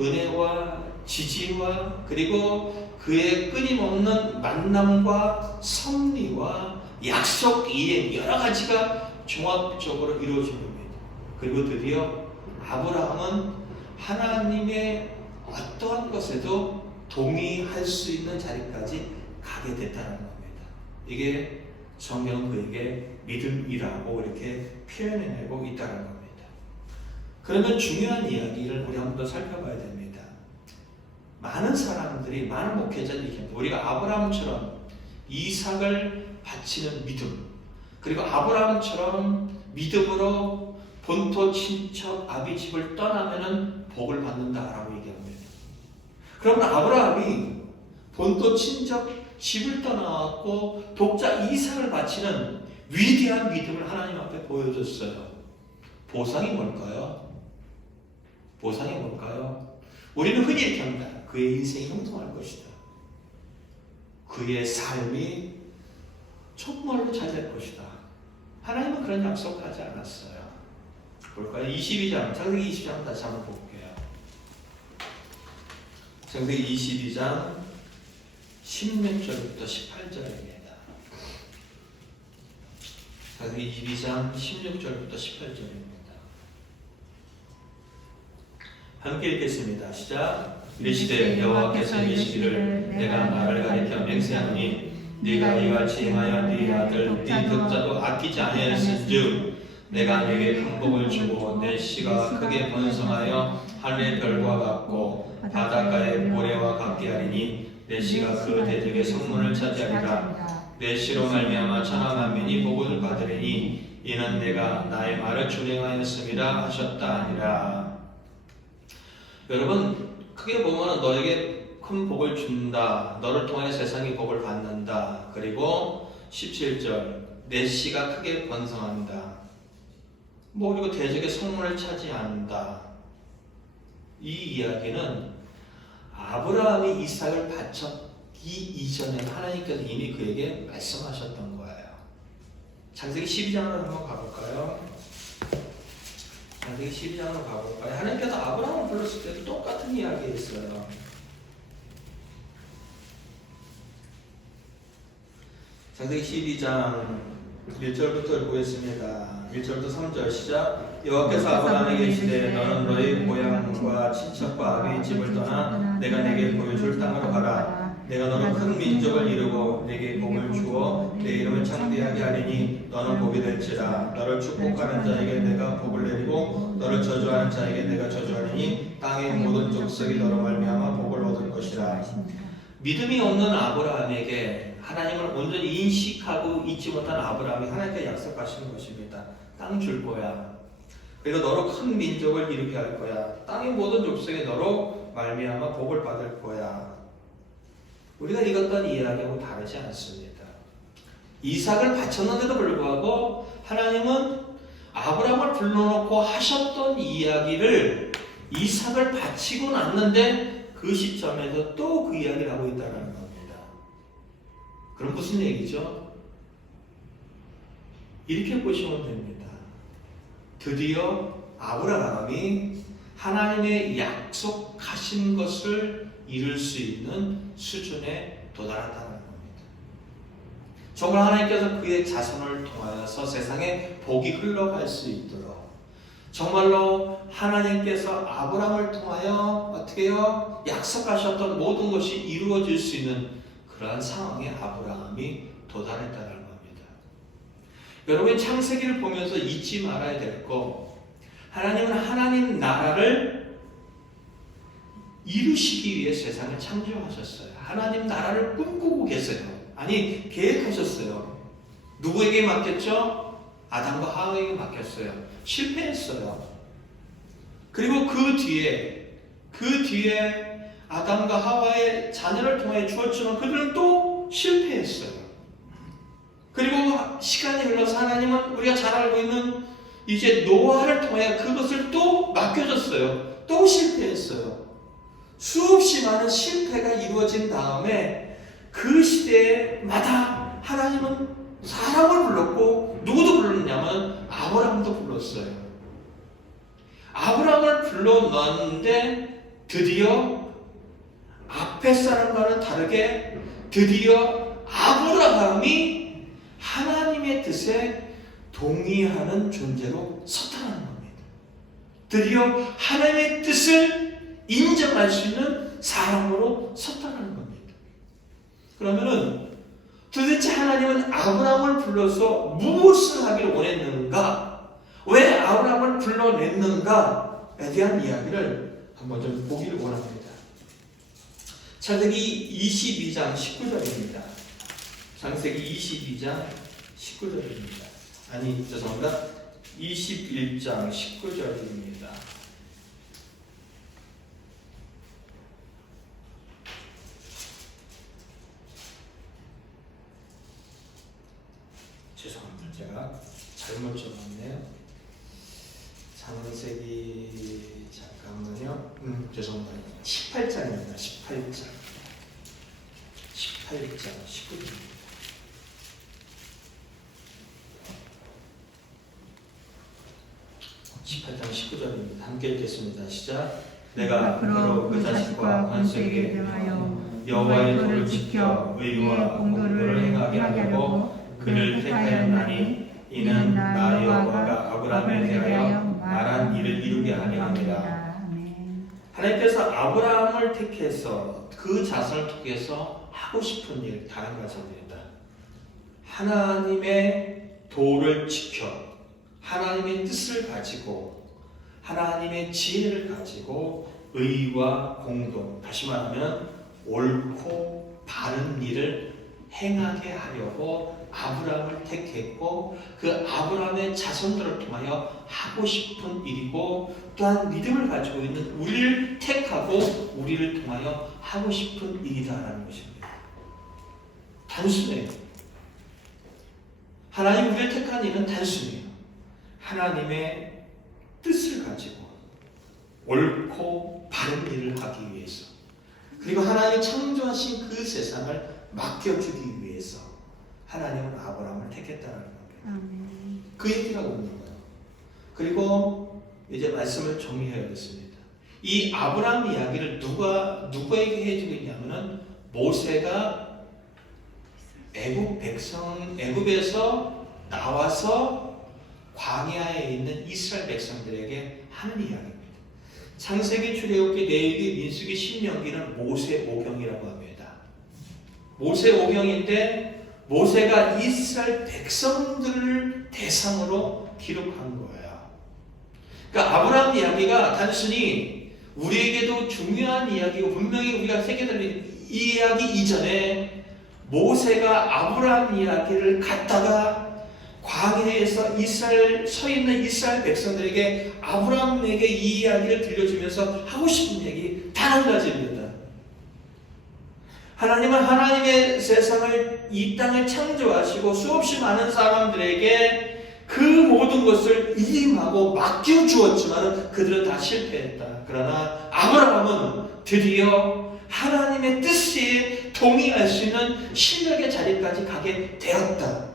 은혜와 지지와 그리고 그의 끊임없는 만남과 섭리와 약속 이행 여러 가지가 종합적으로 이루어진 겁니다. 그리고 드디어 아브라함은 하나님의 어떠한 것에도 동의할 수 있는 자리까지 가게 됐다는 겁니다. 이게 성경은 그에게 믿음이라고 이렇게 표현해내고 있다는 겁니다. 그러면 중요한 이야기를 우리 한 번 더 살펴봐야 됩니다. 많은 사람들이, 많은 목회자들이 얘기합니다. 우리가 아브라함처럼 이삭을 바치는 믿음, 그리고 아브라함처럼 믿음으로 본토 친척 아비 집을 떠나면은 복을 받는다라고 얘기합니다. 그러면 아브라함이 본토 친척 집을 떠나왔고 독자 이삭을 바치는 위대한 믿음을 하나님 앞에 보여줬어요. 보상이 뭘까요? 보상이 뭘까요? 우리는 흔히 이렇게 합니다. 그의 인생이 형통할 것이다. 그의 삶이 정말로 잘 될 것이다. 하나님은 그런 약속하지 않았어요. 볼까요? 22장, 창세기 22장 다시 한번 볼게요. 창세기 22장 16절부터 18절입니다. 창세기 22장 16절부터 18절입니다. 함께 읽겠습니다. 시작. 이르시되 여호와께서 이르시기를 내가 나를 가리켜 맹세하노니 네가 이같이 행하여 네 아들 네 독자도 아끼지 아니하였은즉 내가 네게 큰 복을 주고 내 씨가 크게 번성하여 하늘의 별과 같고 바닷가의 모래와 같게 하리니 내 씨가 그 대적의 성문을 차지하리라. 내 씨로 말미암아 천하 만민이 복을 받으리니 이는 내가 나의 말을 준행하였음이라 하셨다 아니라. 여러분 크게 보면 너에게 큰 복을 준다. 너를 통해 세상이 복을 받는다. 그리고 17절 내 씨가 크게 번성한다. 그리고 대적의 성문을 차지한다. 이 이야기는 아브라함이 이삭을 바쳤기 이전에 하나님께서 이미 그에게 말씀하셨던 거예요. 창세기 12장으로 한번 가볼까요? 창세기 12장으로 가볼까요? 하나님께서 아브라함을 불렀을 때도 똑같은 이야기였어요. 창세기 12장 1절부터 보겠습니다. 1절부터 3절 시작. 여호와께서 아브라함에게 이르시되 너는 너희 고향과 친척과 아비의 집을 떠나 내가 내게 보여줄 땅으로 가라. 내가 너는 큰 민족을 이루고 내게 복을 주어 내 이름을 창대하게 하리니 너는 복이 될지라. 너를 축복하는 자에게 내가 복을 내리고 너를 저주하는 자에게 내가 저주하리니 땅의 모든 족속이 너로 말미암아 복을 얻을 것이라. 믿음이 없는 아브라함에게 하나님을 온전히 인식하고 잊지 못한 아브라함이 하나님께 약속하시는 것입니다. 땅 줄 거야. 그리고 너로 큰 민족을 이루게 할 거야. 땅의 모든 족속이 너로 말미암아 복을 받을 거야. 우리가 읽었던 이야기하고 다르지 않습니다. 이삭을 바쳤는데도 불구하고 하나님은 아브라함을 불러놓고 하셨던 이야기를 이삭을 바치고 났는데 그 시점에서 또 그 이야기를 하고 있다는 겁니다. 그럼 무슨 얘기죠? 이렇게 보시면 됩니다. 드디어 아브라함이 하나님의 약속하신 것을 이룰 수 있는 수준에 도달한다는 겁니다. 정말 하나님께서 그의 자손을 통하여서 세상에 복이 흘러갈 수 있도록 정말로 하나님께서 아브라함을 통하여 어떻게요? 약속하셨던 모든 것이 이루어질 수 있는 그러한 상황에 아브라함이 도달했다는 겁니다. 여러분 창세기를 보면서 잊지 말아야 될 거, 하나님은 하나님 나라를 이루시기 위해 세상을 창조하셨어요. 하나님 나라를 꿈꾸고 계세요. 아니 계획하셨어요. 누구에게 맡겼죠? 아담과 하와에게 맡겼어요. 실패했어요. 그리고 그 뒤에 아담과 하와의 자녀를 통해 주어지는 그들은 또 실패했어요. 그리고 시간이 흘러서 하나님은 우리가 잘 알고 있는 이제 노아를 통해 그것을 또 맡겨줬어요. 또 실패했어요. 수없이 많은 실패가 이루어진 다음에 그 시대마다 하나님은 사람을 불렀고 누구도 불렀냐면 아브라함도 불렀어요. 아브라함을 불러놨는데 드디어 앞에 사람과는 다르게 드디어 아브라함이 하나님의 뜻에 동의하는 존재로 섰다는 겁니다. 드디어 하나님의 뜻을 인정할 수 있는 사람으로 섰다는 겁니다. 그러면은 도대체 하나님은 아브라함을 불러서 무엇을 하기를 원했는가? 왜 아브라함을 불러냈는가에 대한 이야기를 한번 좀 보기를 원합니다. 창세기 22장 19절입니다. 창세기 22장 19절입니다. 아니, 죄송합니다. 21장 19절입니다. 죄송합니다. 제가 잘못 적었네요. 창세기 잠깐만요. 죄송합니다. 18장입니다. 18장 19절입니다. 18장 19절입니다. 함께 읽겠습니다. 시작. 내가 그로 그 자식과 관sek에게 대하여 여호와의 도를 지켜 의와 공도를 행하게 하려고 그를 택하였나니 이는 나 여호와가 아브라함에 대하여 말한 일을 이루게 하려 함이라. 하나님께서 아브라함을 택해서 그 자손을 통해서 하고 싶은 일 다른 가지입니다. 하나님의 도를 지켜 하나님의 뜻을 가지고 하나님의 지혜를 가지고 의와 공동, 다시 말하면 옳고 바른 일을 행하게 하려고 아브라함을 택했고 그 아브라함의 자손들을 통하여 하고 싶은 일이고 또한 믿음을 가지고 있는 우리를 택하고 우리를 통하여 하고 싶은 일이다라는 것입니다. 단순해요. 하나님 우리를 택한 일은 단순해요. 하나님의 뜻을 가지고 옳고 바른 일을 하기 위해서 그리고 하나님이 창조하신 그 세상을 맡겨주기 위해서 하나님은 아브라함을 택했다는 겁니다. 그 얘기를 하고 있는 거예요. 그리고 이제 말씀을 정리해야겠습니다. 이 아브라함 이야기를 누구에게 해주고 있냐면은 모세가 애굽에서 나와서 광야에 있는 이스라엘 백성들에게 하는 이야기입니다. 창세기, 출애굽기, 레위기, 민수기, 신명기는 모세 오경이라고 합니다. 모세 오경인데 모세가 이스라엘 백성들을 대상으로 기록한 거예요. 그러니까 아브라함 이야기가 단순히 우리에게도 중요한 이야기고 분명히 우리가 새겨들린 이 이야기 이전에 모세가 아브라함 이야기를 갖다가 광야에서 서 있는 이스라엘 백성들에게 아브라함에게 이 이야기를 들려주면서 하고 싶은 얘기 단 한 가지입니다. 하나님은 하나님의 세상을 이 땅을 창조하시고 수없이 많은 사람들에게 그 모든 것을 임하고 맡겨주었지만 그들은 다 실패했다. 그러나 아브라함은 드디어 하나님의 뜻에 동의할 수 있는 신력의 자리까지 가게 되었다.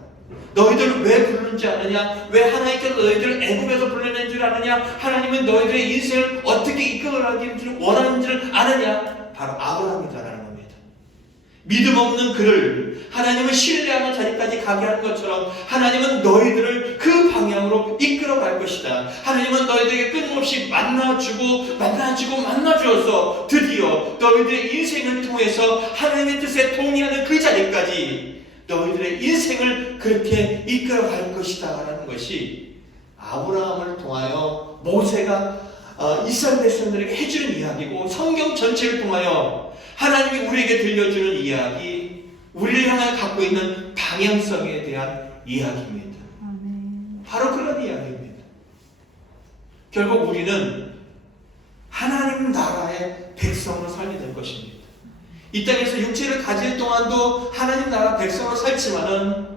너희들 왜 부르는지 아느냐? 왜 하나님께서 너희들을 애굽에서 불러낸 줄 아느냐? 하나님은 너희들의 인생을 어떻게 이끌어가기를 원하는지를 아느냐? 바로 아브라함이다라는 겁니다. 믿음 없는 그를 하나님을 신뢰하는 자리까지 가게 하는 것처럼 하나님은 너희들을 그 방향으로 이끌어갈 것이다. 하나님은 너희들에게 끊임없이 만나주어서 드디어 너희들의 인생을 통해서 하나님의 뜻에 동의하는 그 자리까지 너희들의 인생을 그렇게 이끌어갈 것이다 라는 것이 아브라함을 통하여 모세가 이스라엘 백성들에게 해주는 이야기고 성경 전체를 통하여 하나님이 우리에게 들려주는 이야기, 우리를 향해 갖고 있는 방향성에 대한 이야기입니다. 바로 그런 이야기입니다. 결국 우리는 하나님 나라의 백성으로 살게 될 것입니다. 이 땅에서 육체를 가질 동안도 하나님 나라 백성으로 살지만은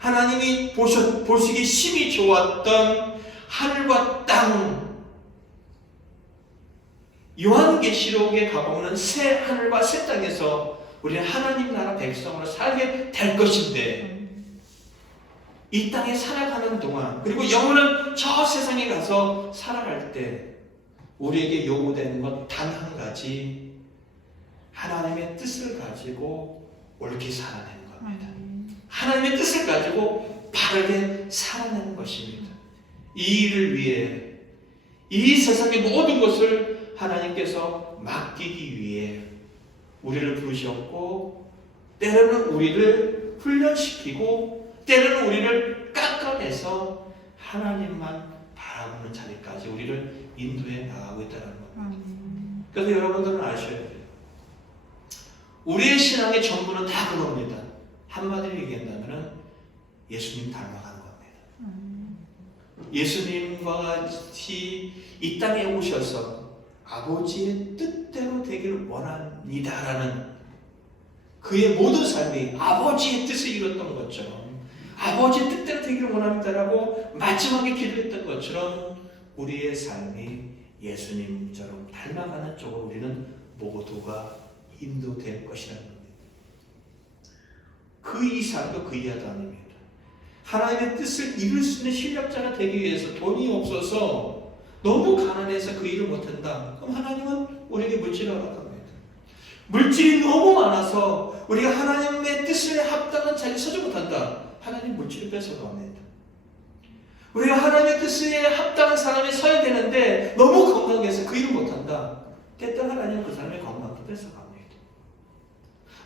하나님이 보시기 심히 좋았던 하늘과 땅, 요한계시록에 가보면 새 하늘과 새 땅에서 우리는 하나님 나라 백성으로 살게 될 것인데 이 땅에 살아가는 동안 그리고 영원한 저 세상에 가서 살아갈 때 우리에게 요구되는 것 단 한 가지, 하나님의 뜻을 가지고 옳게 살아내는 겁니다. 하나님의 뜻을 가지고 바르게 살아내는 것입니다. 이 일을 위해 이 세상의 모든 것을 하나님께서 맡기기 위해 우리를 부르셨고 때로는 우리를 훈련시키고 때로는 우리를 깎아내서 하나님만 바라보는 자리까지 우리를 인도해 나가고 있다는 겁니다. 그래서 여러분들은 아셔야 돼요. 우리의 신앙의 전부는 다 그겁니다. 한마디로 얘기한다면 예수님 닮아가는 겁니다. 예수님과 같이 이 땅에 오셔서 아버지의 뜻대로 되기를 원합니다라는 그의 모든 삶이 아버지의 뜻을 이뤘던 것처럼 아버지의 뜻대로 되기를 원합니다라고 마지막에 기도했던 것처럼 우리의 삶이 예수님처럼 닮아가는 쪽으로 우리는 모두가 인도될 것이라는 겁니다. 그 이상도 그 이하도 아닙니다. 하나님의 뜻을 이룰 수 있는 실력자가 되기 위해서 돈이 없어서 너무 가난해서 그 일을 못한다. 그럼 하나님은 우리에게 물질을 허락합니다. 물질이 너무 많아서 우리가 하나님의 뜻에 합당한 자리에 서지 못한다. 하나님 물질을 뺏어갑니다. 우리가 하나님의 뜻에 합당한 사람이 서야 되는데 너무 건강해서 그 일을 못한다. 때때로 하나님은 그 사람의 건강도 뺏어갑니다.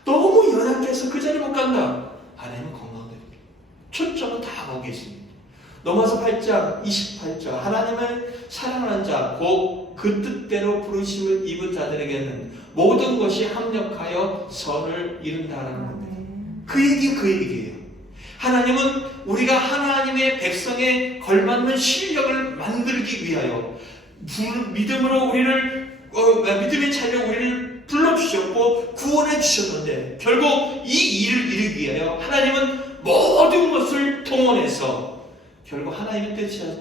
너무 연약해서 그 자리에 못 간다. 하나님은 건강됩니다. 초점은 다 거기 있습니다. 로마서 8장 28절 하나님을 사랑하는 자 곧 그 뜻대로 부르심을 입은 자들에게는 모든 것이 합력하여 선을 이룬다라는 겁니다. 그 얘기예요. 하나님은 우리가 하나님의 백성에 걸맞는 실력을 만들기 위하여 믿음으로 믿음의 차이로 우리를 불러주셨고 구원해 주셨는데 결국 이 일을 이루기 위하여 하나님은 모든 것을 동원해서 결국 하나님의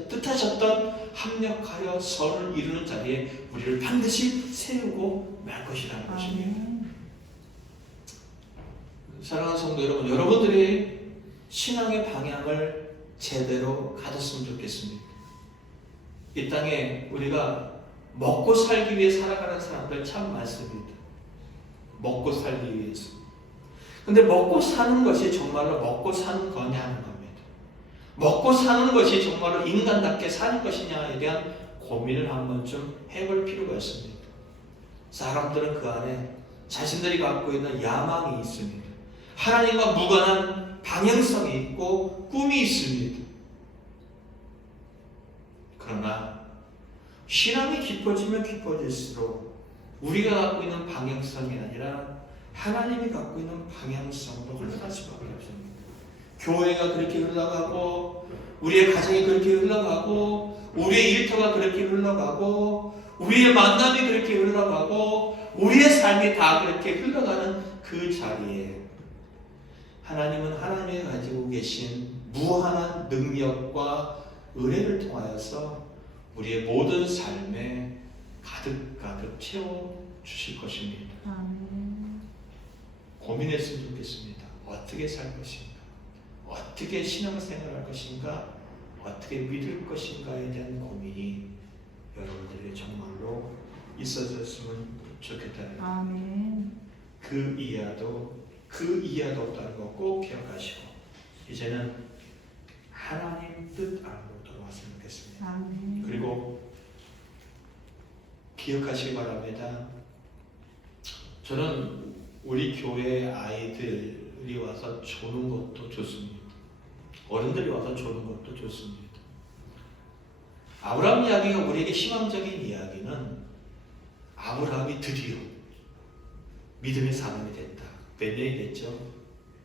뜻하셨던 합력하여 선을 이루는 자리에 우리를 반드시 세우고 말 것이라는 것입니다. 사랑하는 성도 여러분, 여러분들의 신앙의 방향을 제대로 가졌으면 좋겠습니다. 이 땅에 우리가 먹고 살기 위해 살아가는 사람들 참 많습니다. 먹고 살기 위해서. 근데 먹고 사는 것이 정말로 먹고 사는 거냐 하는 겁니다. 먹고 사는 것이 정말로 인간답게 사는 것이냐에 대한 고민을 한 번쯤 해볼 필요가 있습니다. 사람들은 그 안에 자신들이 갖고 있는 야망이 있습니다. 하나님과 무관한 방향성이 있고 꿈이 있습니다. 그러나 신앙이 깊어지면 깊어질수록 우리가 갖고 있는 방향성이 아니라 하나님이 갖고 있는 방향성으로 흘러갈 수밖에 없습니다. 교회가 그렇게 흘러가고 우리의 가정이 그렇게 흘러가고 우리의 일터가 그렇게 흘러가고 우리의 만남이 그렇게 흘러가고 우리의 삶이 다 그렇게 흘러가는 그 자리에 하나님은 하나님이 가지고 계신 무한한 능력과 은혜를 통하여서 우리의 모든 삶에 가득가득 채워주실 것입니다. 고민했으면 좋겠습니다. 어떻게 살 것인가? 어떻게 신앙생활을 할 것인가? 어떻게 믿을 것인가에 대한 고민이 여러분들에게 정말로 있어졌으면 좋겠다는 아멘. 그 이하도 없다는 거 꼭 기억하시고 이제는 하나님 뜻 안으로 돌아왔으면 좋겠습니다. 아멘. 그리고 기억하시기 바랍니다. 저는 우리 교회 아이들이 와서 조는 것도 좋습니다. 어른들이 와서 조는 것도 좋습니다. 아브라함 이야기가 우리에게 희망적인 이야기는 아브라함이 드디어 믿음의 사람이 됐다. 몇 년이 됐죠?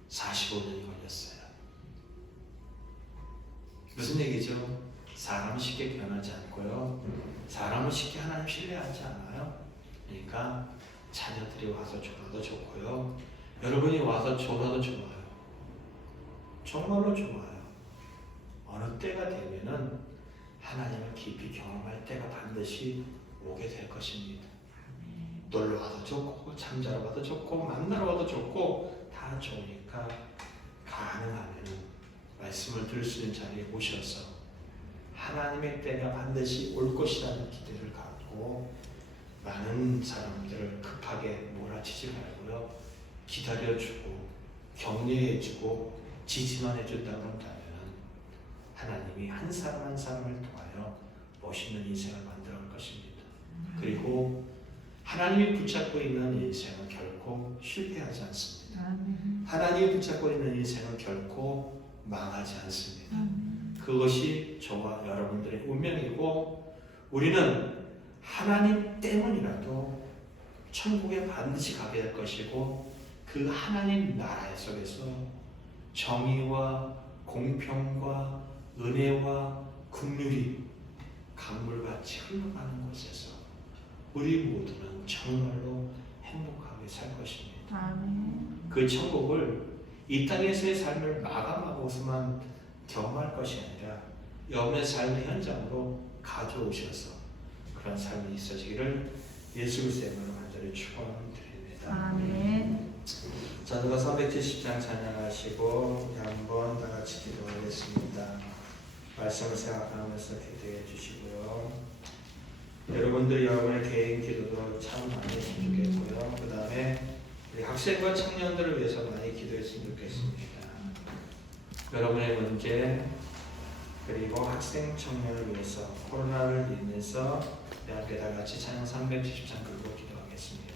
45년이 걸렸어요. 무슨 얘기죠? 사람은 쉽게 변하지 않고요. 사람은 쉽게 하나님 신뢰하지 않아요. 그러니까 자녀들이 와서 졸아도 좋고요. 여러분이 와서 졸아도 좋아요. 정말로 좋아요. 어느 때가 되면은 하나님을 깊이 경험할 때가 반드시 오게 될 것입니다. 놀러 와도 좋고 잠자러 와도 좋고 만나러 와도 좋고 다 좋으니까 가능하면은 말씀을 들을 수 있는 자리에 모셔서 하나님의 때가 반드시 올 것이라는 기대를 갖고 많은 사람들을 급하게 몰아치지 말고요. 기다려주고 격려해주고 지지만 해준다고 한다면 하나님이 한 사람 한 사람을 통하여 멋있는 인생을 만들어 갈 것입니다. 그리고 하나님이 붙잡고 있는 인생은 결코 실패하지 않습니다. 하나님이 붙잡고 있는 인생은 결코 망하지 않습니다. 그것이 저와 여러분들의 운명이고 우리는 하나님 때문이라도 천국에 반드시 가게 될 것이고 그 하나님 나라 속에서 정의와 공평과 은혜와 긍휼이 강물같이 흘러가는 곳에서 우리 모두는 정말로 행복하게 살 것입니다. 그 천국을 이 땅에서의 삶을 마감하고서만 경험할 것이 아니라 여러분의 삶의 현장으로 가져오셔서 그런 삶이 있어지기를 예수 그리스도의 이름으로 간절히 축원드립니다. 아멘. 자, 누가 370장 찬양하시고 한번 다 같이 기도하겠습니다. 말씀을 생각하면서 기도해 주시고요. 여러분들이 여러분의 개인 기도도 참 많이 했으면 좋겠고요. 그 다음에 우리 학생과 청년들을 위해서 많이 기도했으면 좋겠습니다. 여러분의 문제 그리고 학생 청년을 위해서 코로나를 인해서 함께 다 같이 찬양 370장 들고 기도하겠습니다.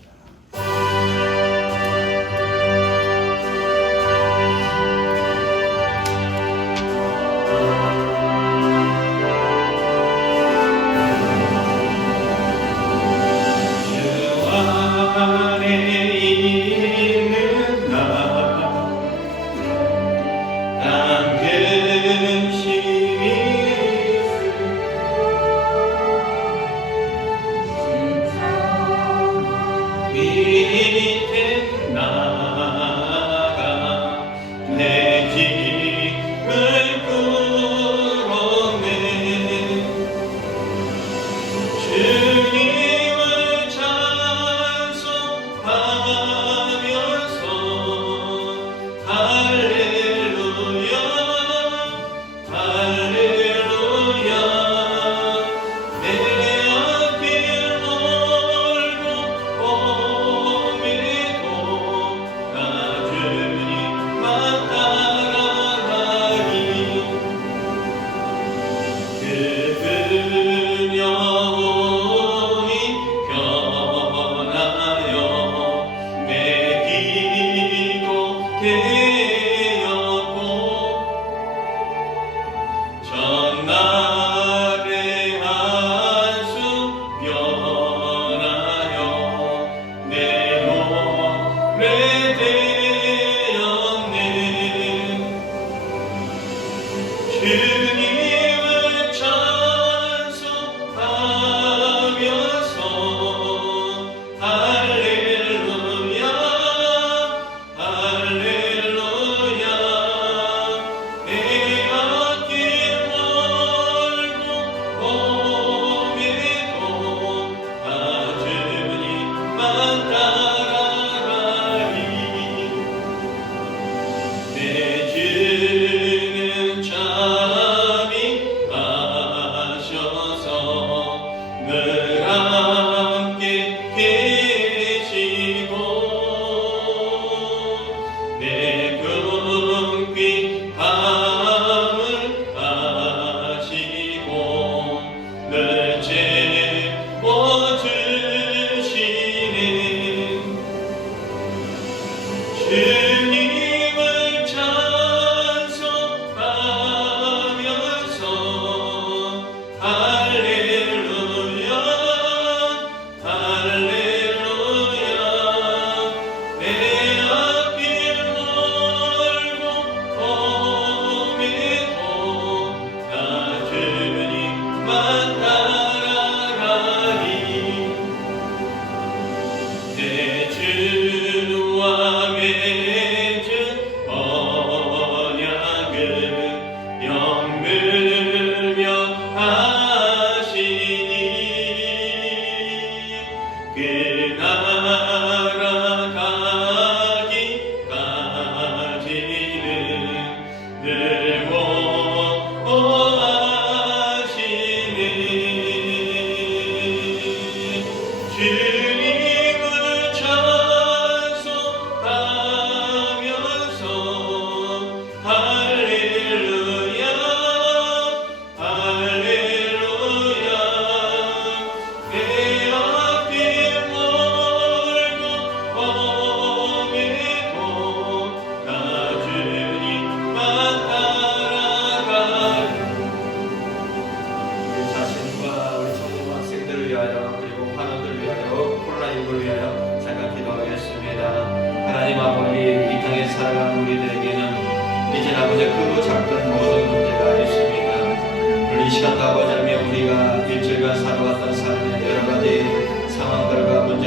할렐루야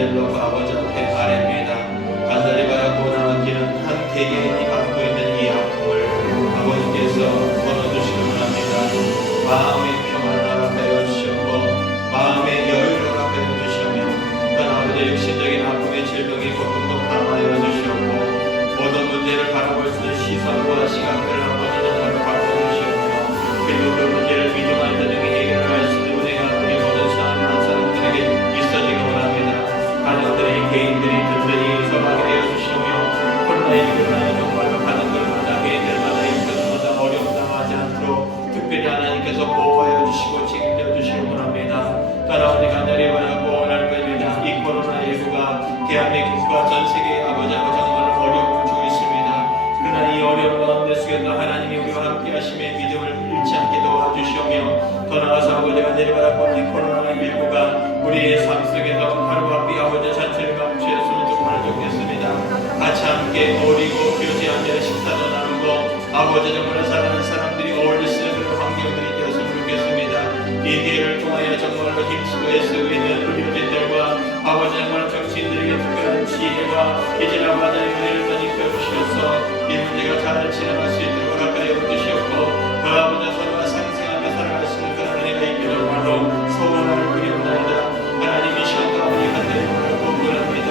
죄를 놓고 아버지 앞에 아뢰입니다. 간절히 바라고 나아가기는 한 개개인이 갖고 있는 이 아픔을 아버지께서 걸어주시기 원합니다. 마음의 평안을 허락하여 주셨고 마음의 여유를 허락하여 주시며 또한 아버지 육신적인 아픔의 질병의 고통도 감화하여 주시옵고 모든 문제를 바라볼 수 있는 시선과 시각들을 아버지 정말로 바꿔주시옵고 그리고 그 문제를 믿음과 인자 중에 해결을 할 수 있는 은혜가 우리 모든 사랑하는 사람들에게 있어지기 원합니다. 가정들의 개인들이 든든히 서하게 되어 주시며 코로나19로 정말로 가는 걸마다 개인들마다 인생마다 어려움 당하지 않도록 특별히 하나님께서 보호하여 주시고 책임져 주시기 원합니다. 따라오니 간절히 바라고 원할 것입니다. 이 코로나19가 대한민국과 전 세계의 아버지하고 정말로 어려움을 주고 있습니다. 그러나 이 어려움 가운데 속에서 하나님이 우리와 함께 하심에 믿음을 잃지 않게 도와주시오며 더 나아가서 아버지 간절히 바라고 이 코로나19가 우리의 삶 속에서 하루아비 아버지 잔치를 감추었으면 정말 좋겠습니다. 같이 함께 어울리고 교제하며 식사도 나누고 아버지 정말 사랑하는 사람들이 어울릴 수 있는 그런 환경들이 되었으면 좋겠습니다. 이 기회를 통하여 정말로 힘쓰고 애쓰고 있는 의료진들과 아버지 정말 정치인들에게 특별한 지혜와 이제나 맞아의 은혜를 많이 펴주시어서 이 문제가 잘 지나갈 수 있도록 허락하여 주시옵고 그 아버지 서로가 상생하며 살아갈 수 있는 그런 은혜가 있기를 정말로 소원을 드리옵나이다. 하나님 이 시간 가운데 간절히 바라고 원합니다.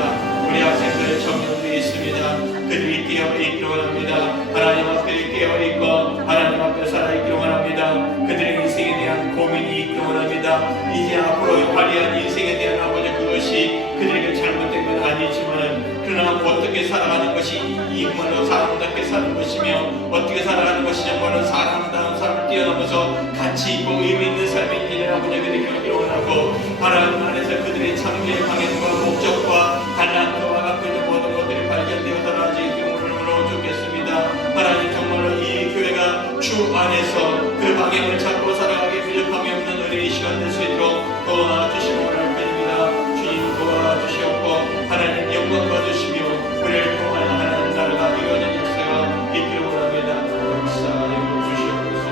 우리 학생들의 청년들이 있습니다. 그들이 깨어있기를 원합니다. 하나님 앞에 깨어있고 하나님 앞에 살아있기를 원합니다. 그들의 인생에 대한 고민이 있기를 원합니다. 이제 앞으로 화려한 인생에 대한 아버지 그것이 그들에게 잘못된 건 아니지만 그러나 어떻게 살아가는 것이 정말로 사람답게 사는 것이며 어떻게 살아가는 것이 정말로 사람다운 삶을 뛰어넘어서 가치 있고 의미 있는 삶인지를 아버지 그들이 겪기를 원하고 하나님 안에서 그들의 참된 방향과 목적과 달란트와 갖고 있는 모든 것들이 발견되어서 나아지기 때문에 좋겠습니다. 하나님 정말로 이 교회가 주 안에서 그 방향을 잡고 살아가기 부족함이 없는 우리의 시간 될 수 있도록 도와주시기 원할 뿐입니다. 주님 도와주시옵고 하나님 영광 받으시며 우리를 통하여 하나님 나라가 이루어진 역사가 있기를 원합니다. 역사하여 주시옵소서.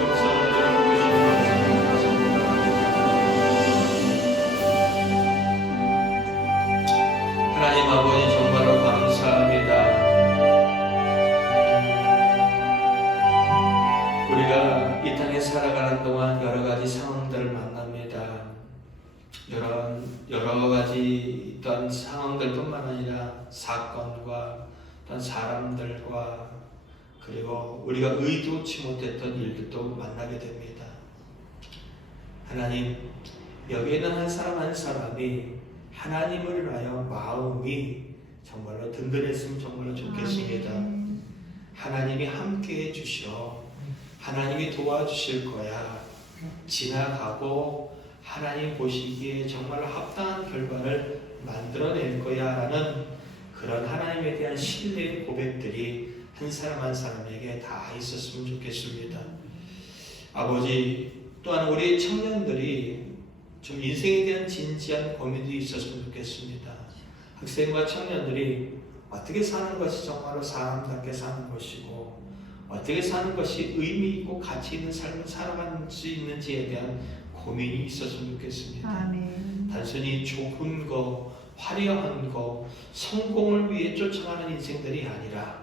역사하여 주시옵소서. 하나님 아버지 정말로 감사합니다. 우리가 이 땅에 살아가는 동안 여러 가지 상황들을 만납니다. 여러 가지 또한 상황들뿐만 아니라 사건과 또한 사람들과 그리고 우리가 의도치 못했던 일들도 만나게 됩니다. 하나님, 여기에 있는 한 사람 한 사람이 하나님을 위하여 마음이 정말로 든든했으면 정말로 좋겠습니다. 하나님이 함께해 주셔. 하나님이 도와주실 거야. 지나가고 하나님 보시기에 정말로 합당한 결과를 만들어낼 거야 라는 그런 하나님에 대한 신뢰의 고백들이 한 사람 한 사람에게 다 있었으면 좋겠습니다. 아버지, 또한 우리 청년들이 좀 인생에 대한 진지한 고민도 있었으면 좋겠습니다. 학생과 청년들이 어떻게 사는 것이 정말로 사람답게 사는 것이고 어떻게 사는 것이 의미 있고 가치 있는 삶을 살아갈 수 있는지에 대한 고민이 있었으면 좋겠습니다. 아멘. 단순히 좋은 거, 화려한 거, 성공을 위해 쫓아가는 인생들이 아니라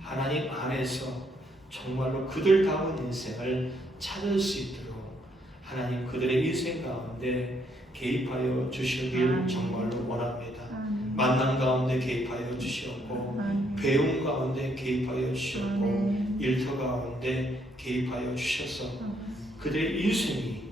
하나님 안에서 정말로 그들다운 인생을 찾을 수 있도록 하나님 그들의 인생 가운데 개입하여 주시길 정말로 원합니다. 만남 가운데 개입하여 주시옵고 배움 가운데 개입하여 주시옵고 일터 가운데 개입하여 주셔서 그들의 인생이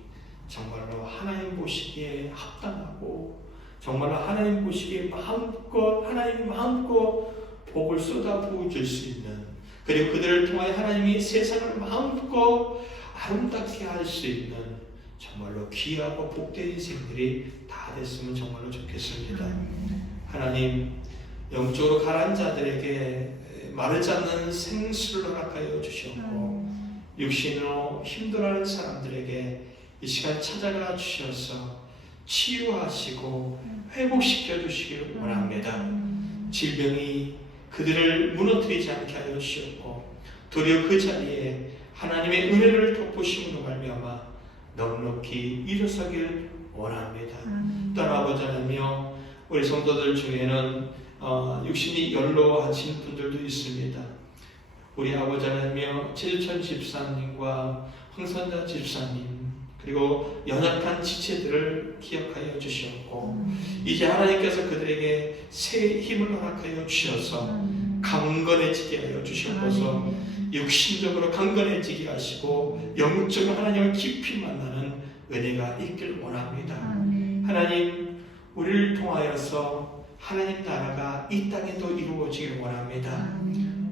정말로 하나님 보시기에 합당하고 정말로 하나님 보시기에 하나님 마음껏 복을 쏟아부어 줄 수 있는 그리고 그들을 통하여 하나님이 세상을 마음껏 아름답게 할 수 있는 정말로 귀하고 복된 인생들이 다 됐으면 정말로 좋겠습니다. 하나님, 영적으로 가라앉은 자들에게 마르지 않는 생수를 허락하여 주셨고 육신으로 힘들어하는 사람들에게 이 시간 찾아가 주셔서 치유하시고 회복시켜 주시기를 원합니다. 질병이 그들을 무너뜨리지 않게 하여 주셨고 도리어 그 자리에 하나님의 은혜를 덮으심으로 말미암아 넉넉히 일어서길 원합니다. 또한 아버지 하나님이여 우리 성도들 중에는 육신이 연로하신 분들도 있습니다. 우리 아버지 하나님이여 최주천 집사님과 황선자 집사님 그리고 연약한 지체들을 기억하여 주시옵고 이제 하나님께서 그들에게 새 힘을 허락하여 주셔서 강건해지게 하여 주시옵소서. 육신적으로 강건해지게 하시고 영적으로 하나님을 깊이 만나는 은혜가 있길 원합니다. 하나님 우리를 통하여서 하나님 나라가 이 땅에도 이루어지길 원합니다.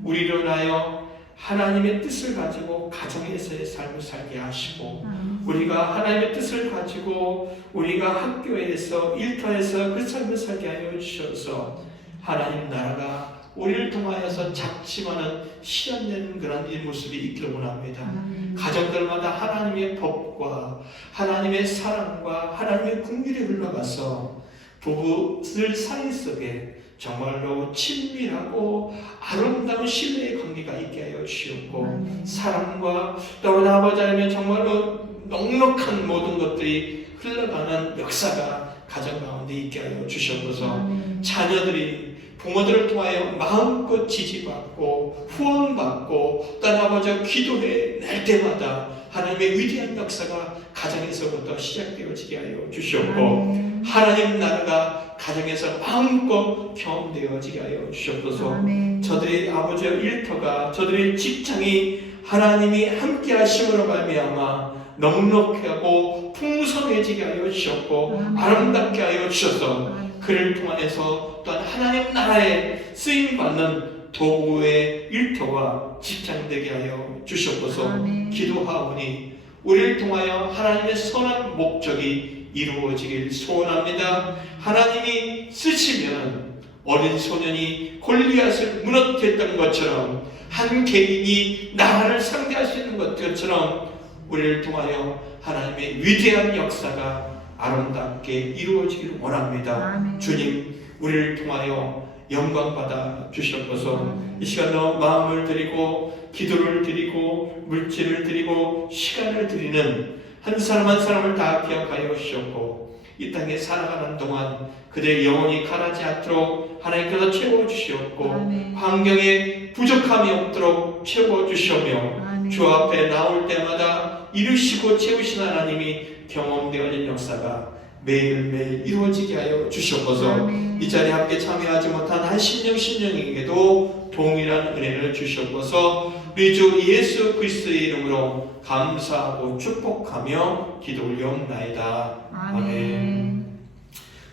우리를 인하여 하나님의 뜻을 가지고 가정에서의 삶을 살게 하시고 우리가 하나님의 뜻을 가지고 우리가 학교에서 일터에서 그 삶을 살게 하여 주셔서 하나님 나라가 우리를 통하여서 작지만은 실현되는 그런 이 모습이 있기를 원합니다. 가정들마다 하나님의 법과 하나님의 사랑과 하나님의 긍휼이 흘러가서 부부들 사이 속에 정말로 친밀하고 아름다운 신뢰의 관계가 있게 하여 주시옵고 사랑과 또 우리 아버지 하나님의 정말로 넉넉한 모든 것들이 흘러가는 역사가 가정 가운데 있게 하여 주시옵소서. 자녀들이 부모들을 통하여 마음껏 지지받고 후원받고 또 아버지와 기도해 낼 때마다 하나님의 위대한 역사가 가정에서부터 시작되어지게 하여 주시옵고 하나님 나라가 가정에서 마음껏 경험되어지게 하여 주시옵소서. 저들의 아버지와 일터가 저들의 직장이 하나님이 함께 하심으로 말미암아 넉넉하고 풍성해지게 하여 주셨고 아름답게 하여 주셔서 그를 통해서 또한 하나님 나라에 쓰임받는 도구의 일터와 직장 되게 하여 주시옵소서. 기도하오니 우리를 통하여 하나님의 선한 목적이 이루어지길 소원합니다. 하나님이 쓰시면 어린 소년이 골리앗을 무너뜨렸던 것처럼 한 개인이 나라를 상대하시는 것처럼 우리를 통하여 하나님의 위대한 역사가 아름답게 이루어지기를 원합니다. 주님 우리를 통하여 영광받아 주시옵소서. 이 시간도 마음을 드리고 기도를 드리고 물질을 드리고 시간을 드리는 한 사람 한 사람을 다 기억하여 주시옵고 이 땅에 살아가는 동안 그들의 영혼이 가라지 않도록 하나님께서 채워주시옵고 환경에 부족함이 없도록 채워주시오며 주 앞에 나올 때마다 이루시고 채우신 하나님이 경험되어진 역사가 매일매일 이루어지게 하여 주시옵소서. 이 자리에 함께 참여하지 못한 한 심령에게도 동일한 은혜를 주시옵소서. 우리 주 예수 그리스도의 이름으로 감사하고 축복하며 기도 올려옵나이다. 아멘.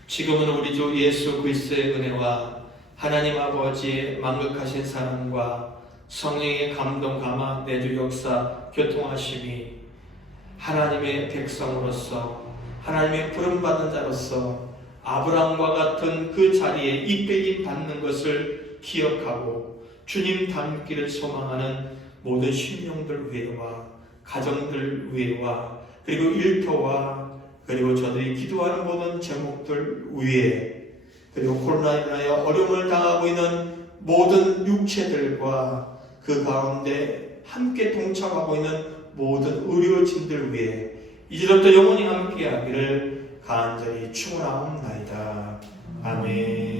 지금은 우리 주 예수 그리스도의 은혜와 하나님 아버지의 만극하신 사랑과 성령의 감동 감화 내주 역사 교통하심이 하나님의 백성으로서 하나님의 부름받은 자로서 아브라함과 같은 그 자리에 입배임 받는 것을 기억하고 주님 닮기를 소망하는 모든 심령들 위에와 가정들 위에와 그리고 일터와 그리고 저들이 기도하는 모든 제목들 위에 그리고 코로나로 인하여 어려움을 당하고 있는 모든 육체들과 그 가운데 함께 동참하고 있는 모든 의료진들 위해 이제부터 영원히 함께하기를 간절히 축원하옵나이다. 아멘.